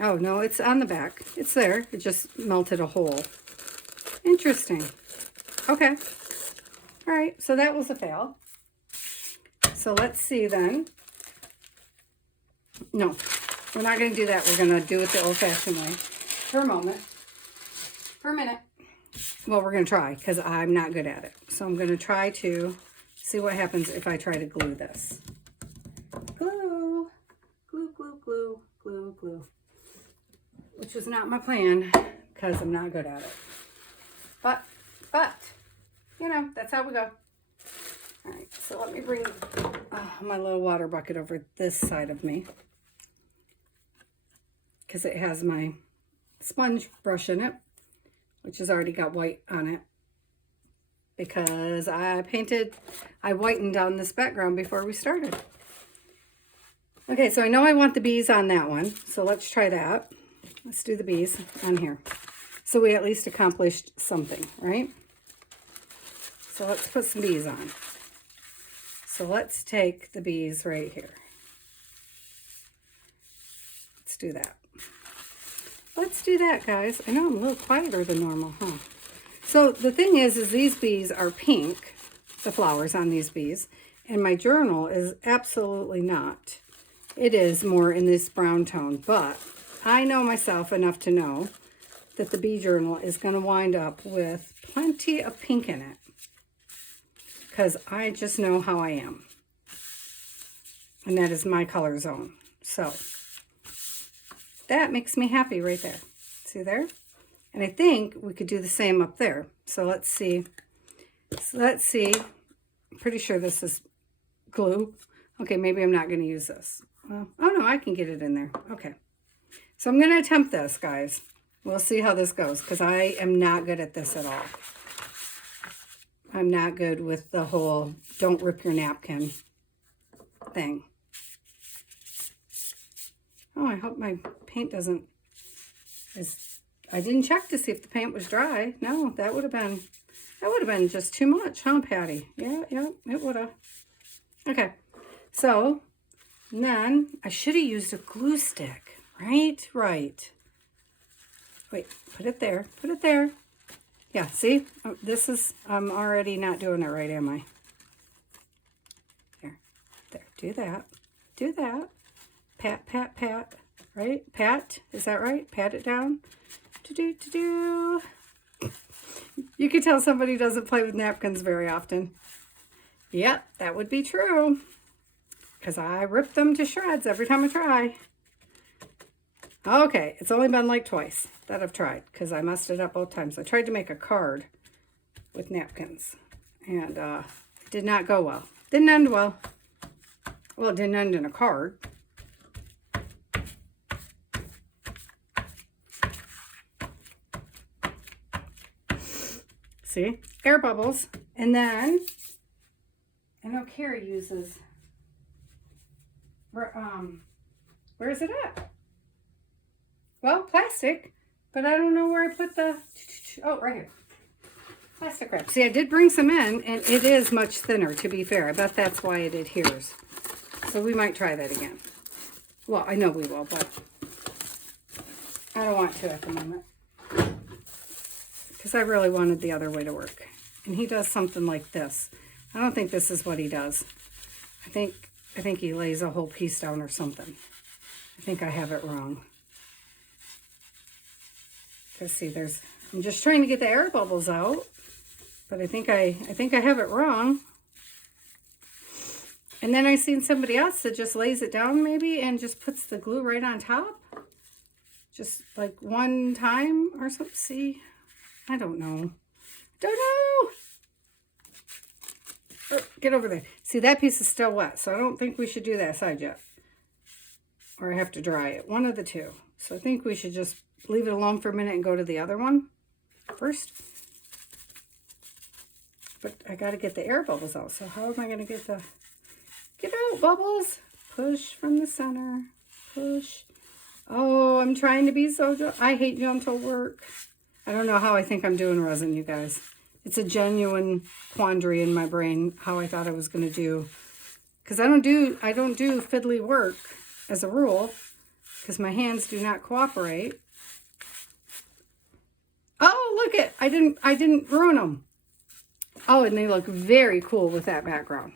Oh, no, it's on the back. It's there. It just melted a hole. Interesting. Okay. All right, so that was a fail. So let's see then. No, we're not going to do that. We're going to do it the old-fashioned way for a moment. For a minute. Well, we're going to try because I'm not good at it. So I'm going to try to see what happens if I try to glue this. Glue, glue, glue, glue, glue, glue. Which was not my plan because I'm not good at it. But, you know, that's how we go. All right, so let me bring my little water bucket over this side of me because it has my sponge brush in it, which has already got white on it because I whitened on this background before we started. Okay, so I know I want the bees on that one, so let's try that. Let's do the bees on here. So we at least accomplished something, right? So let's put some bees on. So let's take the bees right here. Let's do that. Let's do that, guys. I know I'm a little quieter than normal, huh? So the thing is these bees are pink, the flowers on these bees, and my journal is absolutely not. It is more in this brown tone, but I know myself enough to know that the bee journal is going to wind up with plenty of pink in it because I just know how I am. And that is my color zone. So that makes me happy right there. See there? And I think we could do the same up there. So let's see. I'm pretty sure this is glue. Okay, maybe I'm not going to use this. Oh no, I can get it in there. Okay. So I'm going to attempt this, guys. We'll see how this goes because I am not good at this at all. I'm not good with the whole don't rip your napkin thing. Oh, I hope my paint doesn't... I didn't check to see if the paint was dry. No, that would have been just too much, huh, Patty? Yeah, it would have. Okay, so then I should have used a glue stick, right? Right. Wait, put it there. Put it there. Yeah, see? I'm already not doing it right, am I? There. Do that. Do that. Pat, pat, pat. Right? Pat. Is that right? Pat it down. Do. You can tell somebody doesn't play with napkins very often. Yep, that would be true. Because I rip them to shreds every time I try. Okay, it's only been like twice that I've tried because I messed it up both times. I tried to make a card with napkins and it did not go well. Didn't end well. Well, it didn't end in a card. See? Air bubbles. And then, I know Carrie uses, where is it at? Well, plastic, but I don't know where I put the, oh, right here. Plastic wrap. See, I did bring some in, and it is much thinner, to be fair. I bet that's why it adheres. So we might try that again. Well, I know we will, but I don't want to at the moment. Because I really wanted the other way to work. And he does something like this. I don't think this is what he does. I think he lays a whole piece down or something. I think I have it wrong. Let's see, I'm just trying to get the air bubbles out, but I think I have it wrong. And then I seen somebody else that just lays it down maybe and just puts the glue right on top. Just like one time or something. See, I don't know. Don't know. Oh, get over there. See, that piece is still wet, so I don't think we should do that side yet. Or I have to dry it. One of the two. So I think we should just leave it alone for a minute and go to the other one first. But I got to get the air bubbles out. So how am I going to get the... Get out, bubbles. Push from the center. Push. Oh, I'm trying to be so... I hate gentle work. I don't know how I think I'm doing resin, you guys. It's a genuine quandary in my brain how I thought I was going to do. Because I don't do fiddly work as a rule. Because my hands do not cooperate. Oh, look it. I didn't ruin them. Oh, and they look very cool with that background.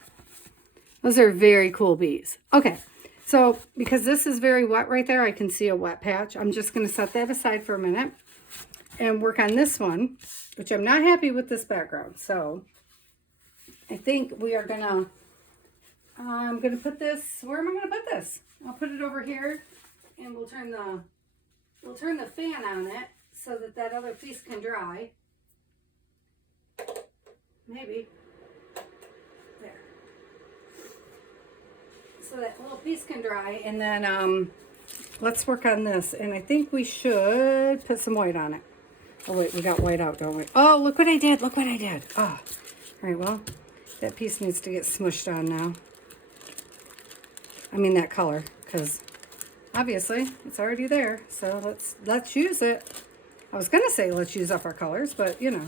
Those are very cool bees. Okay, so because this is very wet right there, I can see a wet patch. I'm just going to set that aside for a minute and work on this one, which I'm not happy with this background. So I think we are going to, I'm going to put this, where am I going to put this? I'll put it over here and we'll turn the fan on it so that that other piece can dry. Maybe. There. So that little piece can dry, and then let's work on this. And I think we should put some white on it. Oh wait, we got white out, don't we? Oh, look what I did. Look what I did. Oh, all right, well, that piece needs to get smushed on now. I mean that color, because obviously it's already there. So let's use it. I was gonna say let's use up our colors, but you know,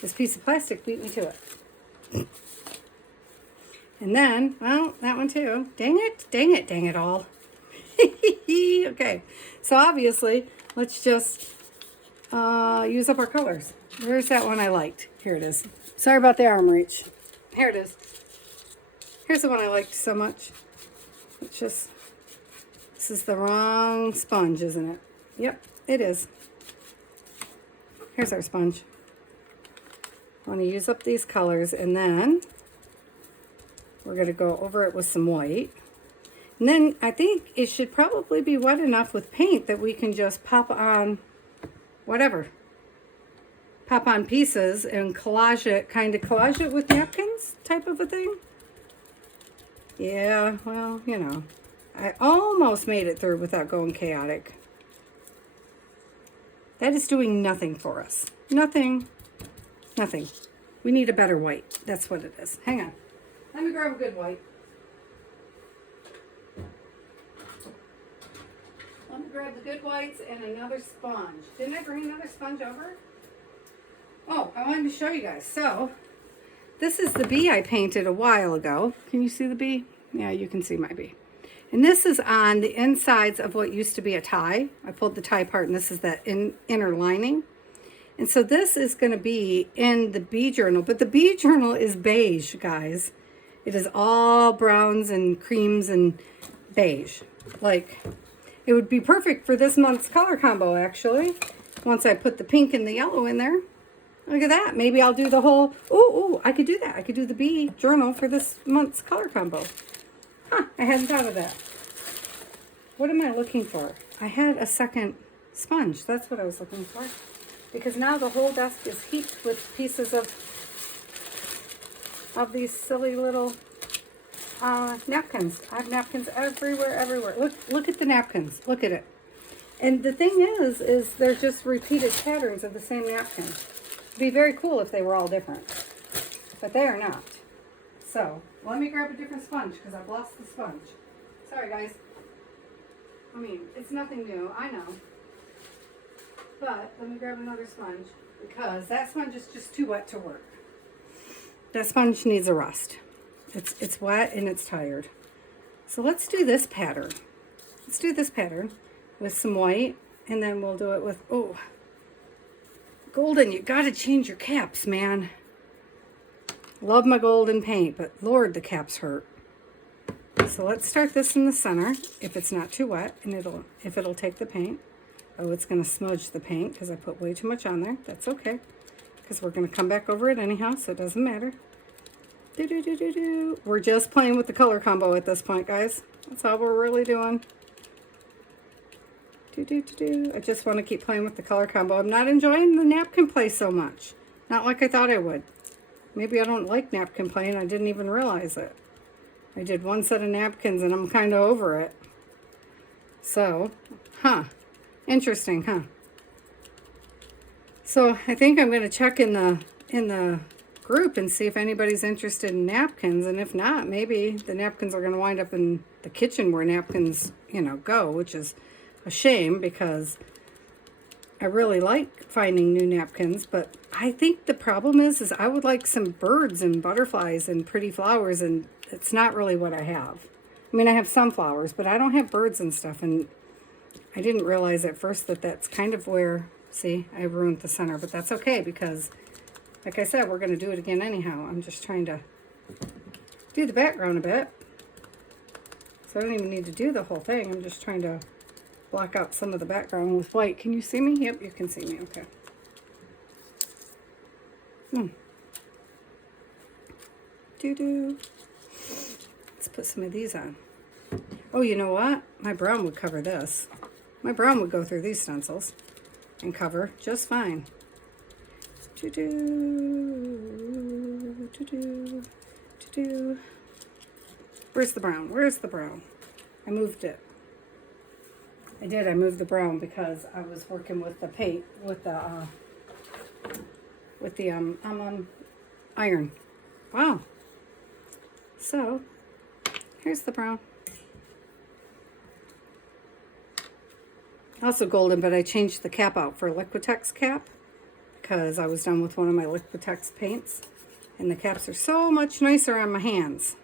this piece of plastic beat me to it. And then, well, that one too. Dang it all. Okay, so obviously, let's just use up our colors. Where's that one I liked? Here it is. Sorry about the arm reach. Here it is. Here's the one I liked so much. It's just, this is the wrong sponge, isn't it? Yep, it is. Here's our sponge. I want to use up these colors, and then we're going to go over it with some white. And then I think it should probably be wet enough with paint that we can just pop on whatever. Pop on pieces and collage it with napkins type of a thing. Yeah, well, you know, I almost made it through without going chaotic. That is doing nothing for us. Nothing. We need a better white. That's what it is. Hang on. Let me grab a good white. Let me grab the good whites and another sponge. Didn't I bring another sponge over? Oh, I wanted to show you guys. So, this is the bee I painted a while ago. Can you see the bee? Yeah, you can see my bee. And this is on the insides of what used to be a tie. I pulled the tie apart, and this is that inner lining. And so this is going to be in the bee journal. But the bee journal is beige, guys. It is all browns and creams and beige. Like, it would be perfect for this month's color combo, actually. Once I put the pink and the yellow in there. Look at that. Maybe I'll do the whole... Ooh, I could do that. I could do the bee journal for this month's color combo. Huh, I hadn't thought of that. What am I looking for? I had a second sponge. That's what I was looking for. Because now the whole desk is heaped with pieces of these silly little napkins. I have napkins everywhere. Look at the napkins. Look at it. And the thing is they're just repeated patterns of the same napkin. It'd be very cool if they were all different. But they are not. So, let me grab a different sponge because I've lost the sponge. Sorry, guys. I mean, it's nothing new. I know. But let me grab another sponge because that sponge is just too wet to work. That sponge needs a rest. It's wet and it's tired. So let's do this pattern. Let's do this pattern with some white, and then we'll do it with, oh, golden. You got to change your caps, man. Love my golden paint, but Lord, the caps hurt. So let's start this in the center if it's not too wet, and if it'll take the paint. Oh, it's going to smudge the paint because I put way too much on there. That's okay, because we're going to come back over it anyhow, so it doesn't matter. We're just playing with the color combo at this point, guys. That's all we're really doing. I just want to keep playing with the color combo. I'm not enjoying the napkin play so much. Not like I thought I would. Maybe I don't like napkin play and I didn't even realize it. I did one set of napkins and I'm kind of over it. So, interesting, huh? So I think I'm going to check in the group and see if anybody's interested in napkins, and if not, maybe the napkins are going to wind up in the kitchen where napkins, go, which is a shame because I really like finding new napkins. But I think the problem is I would like some birds and butterflies and pretty flowers, and it's not really what I have. I mean, I have some flowers, but I don't have birds and stuff, and I didn't realize at first that that's kind of where, see, I ruined the center, but that's okay because, like I said, we're going to do it again anyhow. I'm just trying to do the background a bit. So I don't even need to do the whole thing. I'm just trying to block out some of the background with white. Can you see me? Yep, you can see me. Okay. Let's put some of these on. Oh, you know what? My brown would cover this. My brown would go through these stencils and cover just fine. Where's the brown? Where's the brown? I moved it. I moved the brown because I was working with the paint, with the iron. Wow. So, here's the brown. Also golden, but I changed the cap out for a Liquitex cap because I was done with one of my Liquitex paints, and the caps are so much nicer on my hands.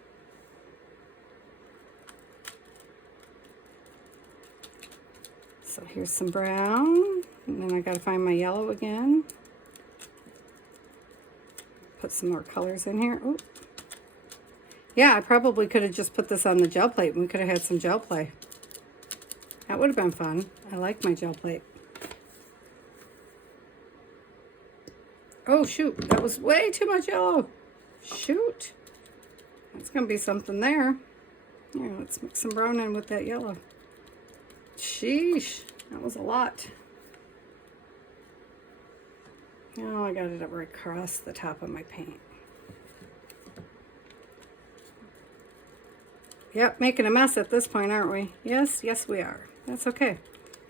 So here's some brown, and then I gotta find my yellow again. Put some more colors in here. Ooh. Yeah, I probably could have just put this on the gel plate and we could have had some gel play. That would have been fun. I like my gel plate. Oh, shoot. That was way too much yellow. Shoot. That's going to be something there. Here, let's mix some brown in with that yellow. Sheesh. That was a lot. Oh, I got it right across the top of my paint. Yep, making a mess at this point, aren't we? Yes, yes we are. That's okay.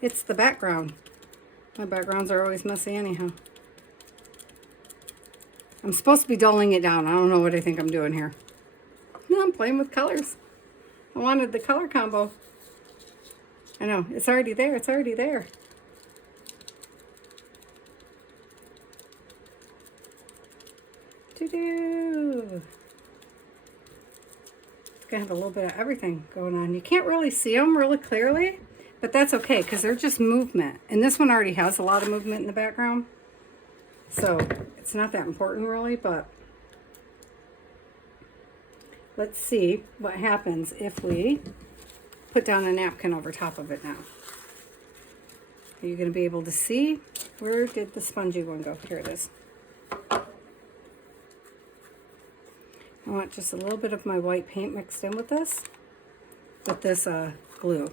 It's the background. My backgrounds are always messy anyhow. I'm supposed to be dulling it down. I don't know what I think I'm doing here. No, I'm playing with colors. I wanted the color combo. I know, it's already there. It's already there. Doo-doo. It's going to have a little bit of everything going on. You can't really see them really clearly, but that's okay because they're just movement. And this one already has a lot of movement in the background. So it's not that important really, but let's see what happens if we put down a napkin over top of it now. Are you going to be able to see? Where did the spongy one go? Here it is. I want just a little bit of my white paint mixed in with this glue.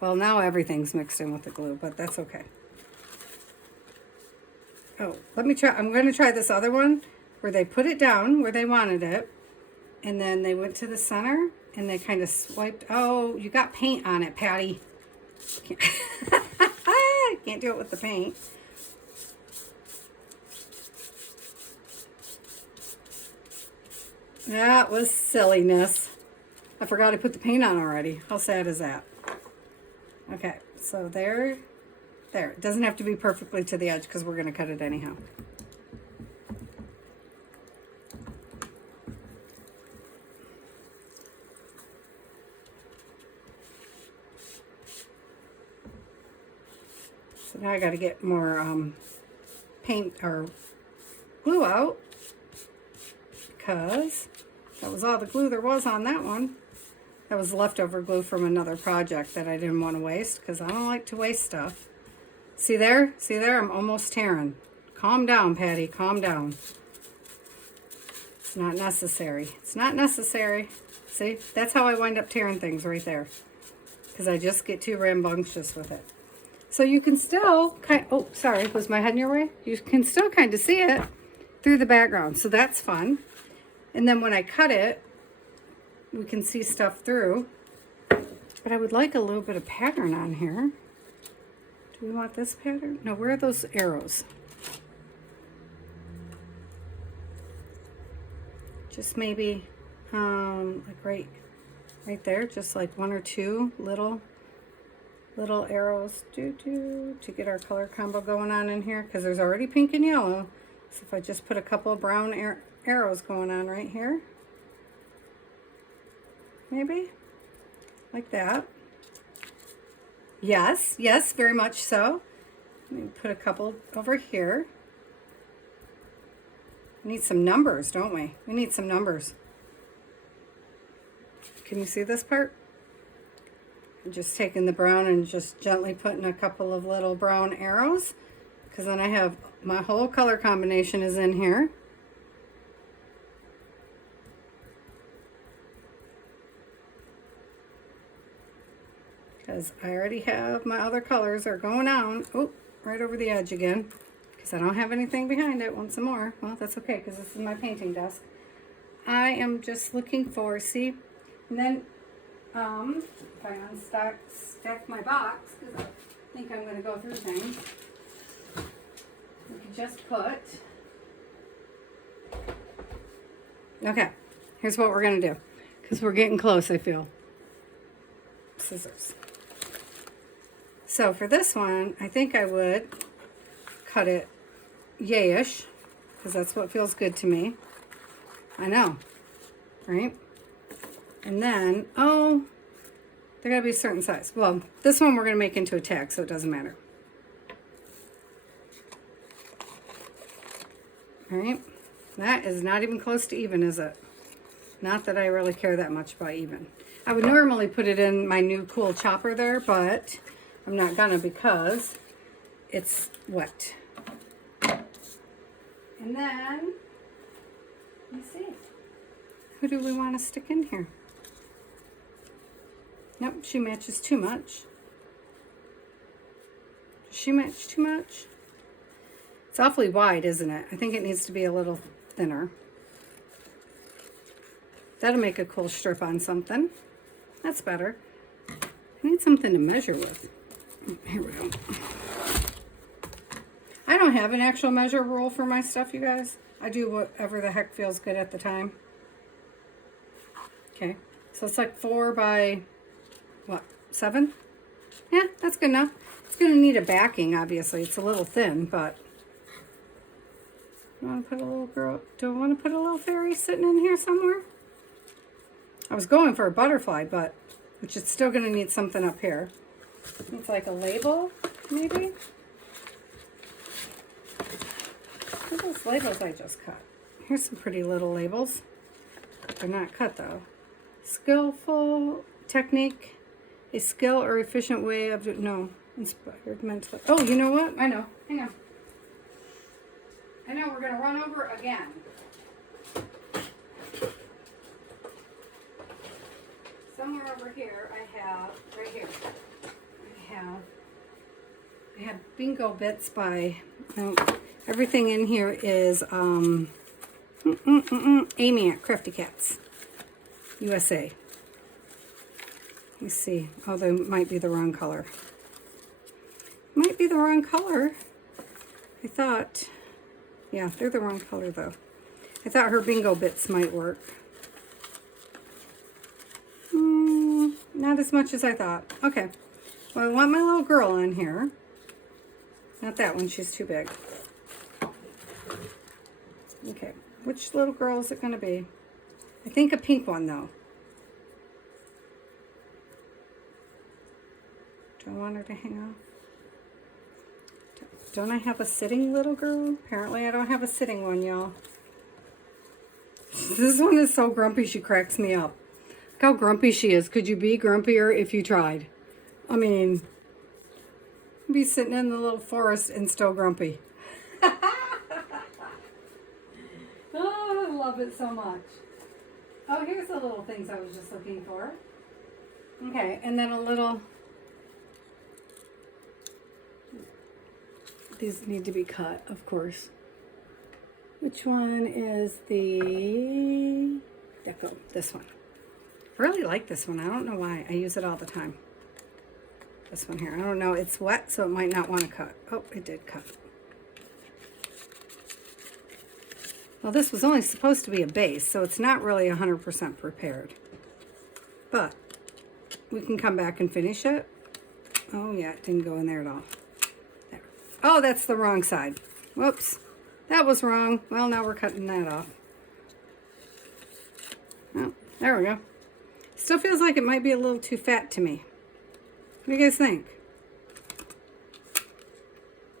Well, now everything's mixed in with the glue, but that's okay. Oh, let me try. I'm going to try this other one where they put it down where they wanted it, and then they went to the center and they kind of swiped. Oh, you got paint on it, Patti. Can't do it with the paint. That was silliness. I forgot I put the paint on already. How sad is that? Okay, so there. It doesn't have to be perfectly to the edge because we're going to cut it anyhow. So now I got to get more paint or glue out because that was all the glue there was on that one. That was leftover glue from another project that I didn't want to waste because I don't like to waste stuff. See there? See there? I'm almost tearing. Calm down, Patti. Calm down. It's not necessary. It's not necessary. See? That's how I wind up tearing things right there. Because I just get too rambunctious with it. So you can still oh, sorry. Was my head in your way? You can still kind of see it through the background. So that's fun. And then when I cut it, we can see stuff through. But I would like a little bit of pattern on here. Do we want this pattern? No, where are those arrows? Just maybe like right there, just like one or two little arrows to get our color combo going on in here, because there's already pink and yellow. So if I just put a couple of brown arrows going on right here, maybe like that. Yes, yes, very much so. Let me put a couple over here. We need some numbers, don't we? We need some numbers. Can you see this part? I'm just taking the brown and just gently putting a couple of little brown arrows, because then I have my whole color combination is in here. Because I already have my other colors are going on. Oh, right over the edge again, because I don't have anything behind it. Want some more? Well, that's okay, because this is my painting desk. I am just looking for, see, and then if I stack my box, because I think I'm going to go through things, we could just put, okay, here's what we're going to do, because we're getting close, I feel. Scissors. So for this one, I think I would cut it yayish, because that's what feels good to me. I know, right? And then, oh, there gotta be a certain size. Well, this one we're gonna make into a tag, so it doesn't matter. All right, that is not even close to even, is it? Not that I really care that much about even. I would normally put it in my new cool chopper there, but I'm not gonna, because it's wet. And then, let me see. Who do we want to stick in here? Nope, she matches too much. Does she match too much? It's awfully wide, isn't it? I think it needs to be a little thinner. That'll make a cool strip on something. That's better. I need something to measure with. Here we go. I don't have an actual measure rule for my stuff, you guys. I do whatever the heck feels good at the time. Okay, so it's like 4 by, what, 7? Yeah, that's good enough. It's going to need a backing, obviously. It's a little thin, but... I want to put a little girl... Do I want to put a little fairy sitting in here somewhere? I was going for a butterfly, but... Which is still going to need something up here. It's like a label, maybe? What are those labels I just cut? Here's some pretty little labels. They're not cut, though. Skillful technique, a skill or efficient way of, no, inspired mental. Oh, you know what? I know. Hang on. I know, we're going to run over again. Somewhere over here, I have, right here, I have bingo bits by, everything in here is, Amy at Crafty Cats USA. Let me see. Oh, they might be the wrong color. Might be the wrong color. I thought, yeah, they're the wrong color though. I thought her bingo bits might work. Not as much as I thought. Okay. Well, I want my little girl on here. Not that one, she's too big. Okay, which little girl is it going to be? I think a pink one, though. Do I want her to hang off? Don't I have a sitting little girl? Apparently I don't have a sitting one, y'all. This one is so grumpy, she cracks me up. Look how grumpy she is. Could you be grumpier if you tried? I mean, Be sitting in the little forest and still grumpy. Oh, I love it so much. Oh, here's the little things I was just looking for. Okay, and then a little... These need to be cut, of course. Which one is the... Deco? This one. I really like this one. I don't know why. I use it all the time. This one here. I don't know. It's wet, so it might not want to cut. Oh, it did cut. Well, this was only supposed to be a base, so it's not really 100% prepared. But we can come back and finish it. Oh, yeah, it didn't go in there at all. There. Oh, that's the wrong side. Whoops. That was wrong. Well, now we're cutting that off. Oh, there we go. Still feels like it might be a little too fat to me. What do you guys think?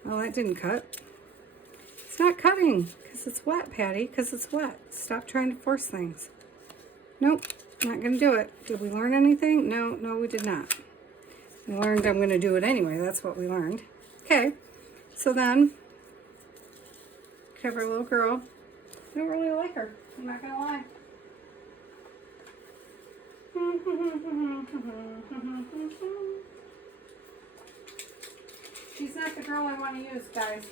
Well, that didn't cut. It's not cutting because it's wet, Patty, because it's wet. Stop trying to force things. Nope, not going to do it. Did we learn anything? No, we did not. We learned I'm going to do it anyway. That's what we learned. Okay, so then, have our little girl. I don't really like her. I'm not going to lie. She's not the girl I want to use, guys.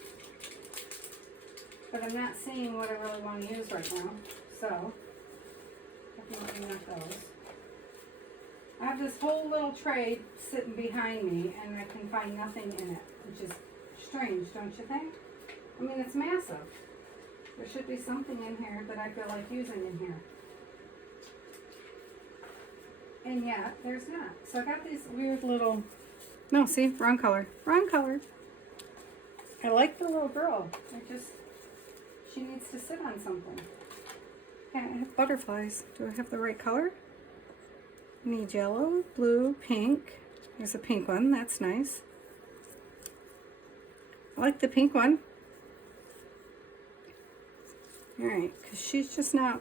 But I'm not seeing what I really want to use right now. So, definitely not those. I have this whole little tray sitting behind me, and I can find nothing in it, which is strange, don't you think? I mean, it's massive. There should be something in here that I feel like using in here. And yet, there's not. So I got these weird little... No, see? Wrong color. Wrong color. I like the little girl. She needs to sit on something. Okay, I have butterflies. Do I have the right color? I need yellow, blue, pink. There's a pink one. That's nice. I like the pink one. Alright, because she's just not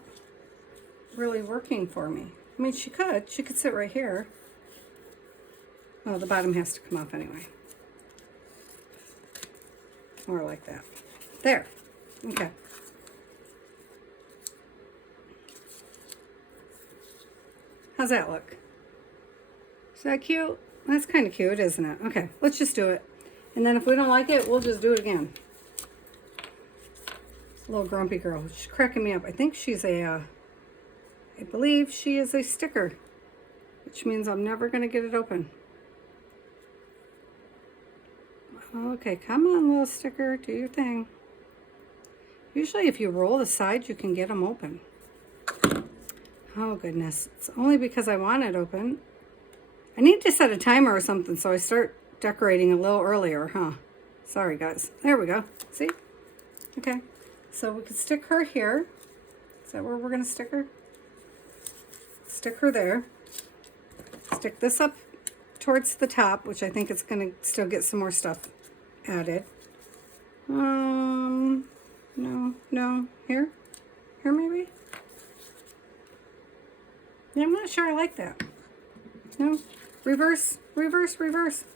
really working for me. I mean, she could sit right here. Oh, the bottom has to come off anyway. Or like that. There. Okay. How's that look? Is that cute? That's kind of cute, isn't it? Okay, let's just do it. And then if we don't like it, we'll just do it again. Little grumpy girl. She's cracking me up. I think she's I believe she is a sticker, which means I'm never going to get it open. Okay, come on, little sticker. Do your thing. Usually if you roll the sides, you can get them open. Oh, goodness. It's only because I want it open. I need to set a timer or something so I start decorating a little earlier, huh? Sorry, guys. There we go. See? Okay. So we could stick her here. Is that where we're going to stick her? Stick her there. Stick this up towards the top, which I think it's going to still get some more stuff added. No. Here maybe? Yeah, I'm not sure I like that. No. Reverse.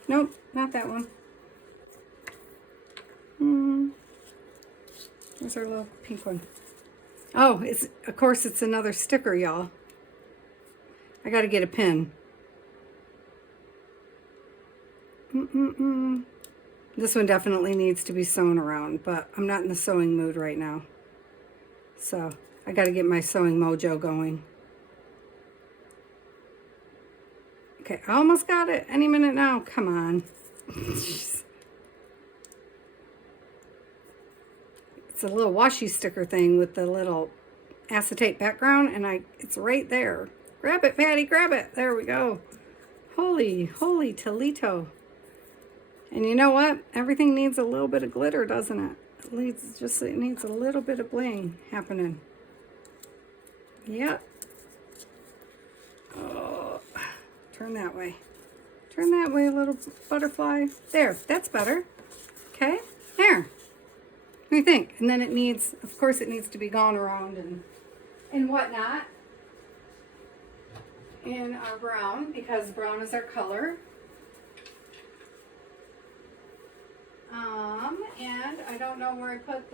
Nope, not that one. There's our little pink one. Oh, of course it's another sticker, y'all. I gotta get a pin. This one definitely needs to be sewn around, but I'm not in the sewing mood right now. So, I gotta get my sewing mojo going. Okay, I almost got it. Any minute now. Come on. It's a little washi sticker thing with the little acetate background, and it's right there. Grab it, Patty, grab it. There we go. Holy Toledo. And you know what? Everything needs a little bit of glitter, doesn't it? It needs a little bit of bling happening. Yep. Oh, turn that way. Turn that way, little butterfly. There, that's better. Okay, there. What do you think? And then it needs, of course, it needs to be gone around and whatnot. In our brown, because brown is our color. And I don't know where I put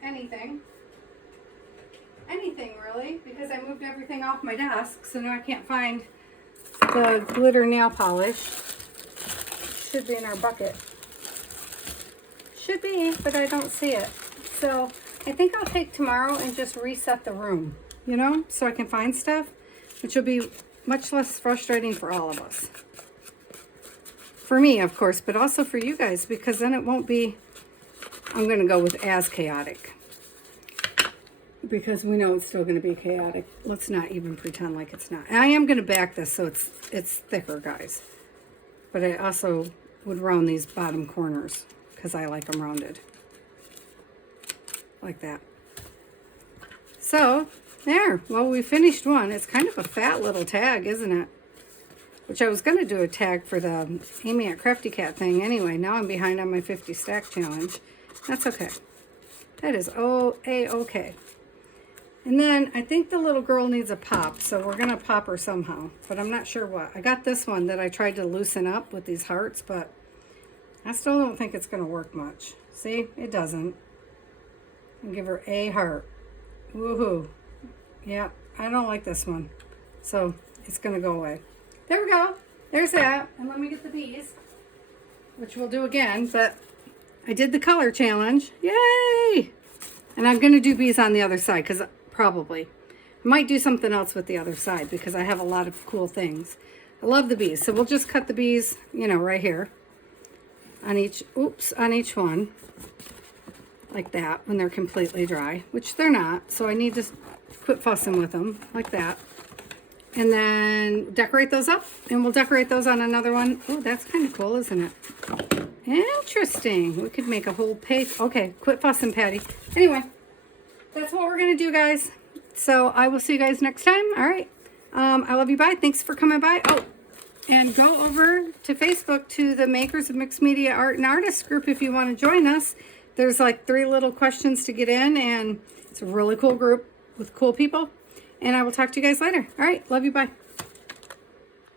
anything really, because I moved everything off my desk, so now I can't find the glitter nail polish. Should be in our bucket. Should be, but I don't see it. So I think I'll take tomorrow and just reset the room, you know, so I can find stuff, which will be much less frustrating for all of us. For me, of course, but also for you guys, because then it won't be, I'm going to go with as chaotic. Because we know it's still going to be chaotic. Let's not even pretend like it's not. And I am going to back this so it's thicker, guys. But I also would round these bottom corners because I like them rounded. Like that. So, there. Well, we finished one. It's kind of a fat little tag, isn't it? Which I was going to do a tag for the Amy at Crafty Cat thing anyway. Now I'm behind on my 50 stack challenge. That's okay. That is okay. And then I think the little girl needs a pop, so we're going to pop her somehow, but I'm not sure what. I got this one that I tried to loosen up with these hearts, but I still don't think it's going to work much. See, it doesn't. I'll give her a heart. Woohoo. Yeah, I don't like this one, so it's going to go away. There we go. There's that. And let me get the bees, which we'll do again, but I did the color challenge. Yay! And I'm going to do bees on the other side, because probably. I might do something else with the other side because I have a lot of cool things. I love the bees. So we'll just cut the bees, you know, right here on each one like that when they're completely dry, which they're not. So I need to quit fussing with them like that. And then decorate those up, and we'll decorate those on another one. Oh, that's kind of cool, isn't it? Interesting. We could make a whole page. Okay, quit fussing, Patty. Anyway, that's what we're going to do, guys. So I will see you guys next time. All right. I love you. Bye. Thanks for coming by. Oh, and go over to Facebook to the Makers of Mixed Media Art and Artists group if you want to join us. There's like 3 little questions to get in, and it's a really cool group with cool people. And I will talk to you guys later. All right. Love you. Bye.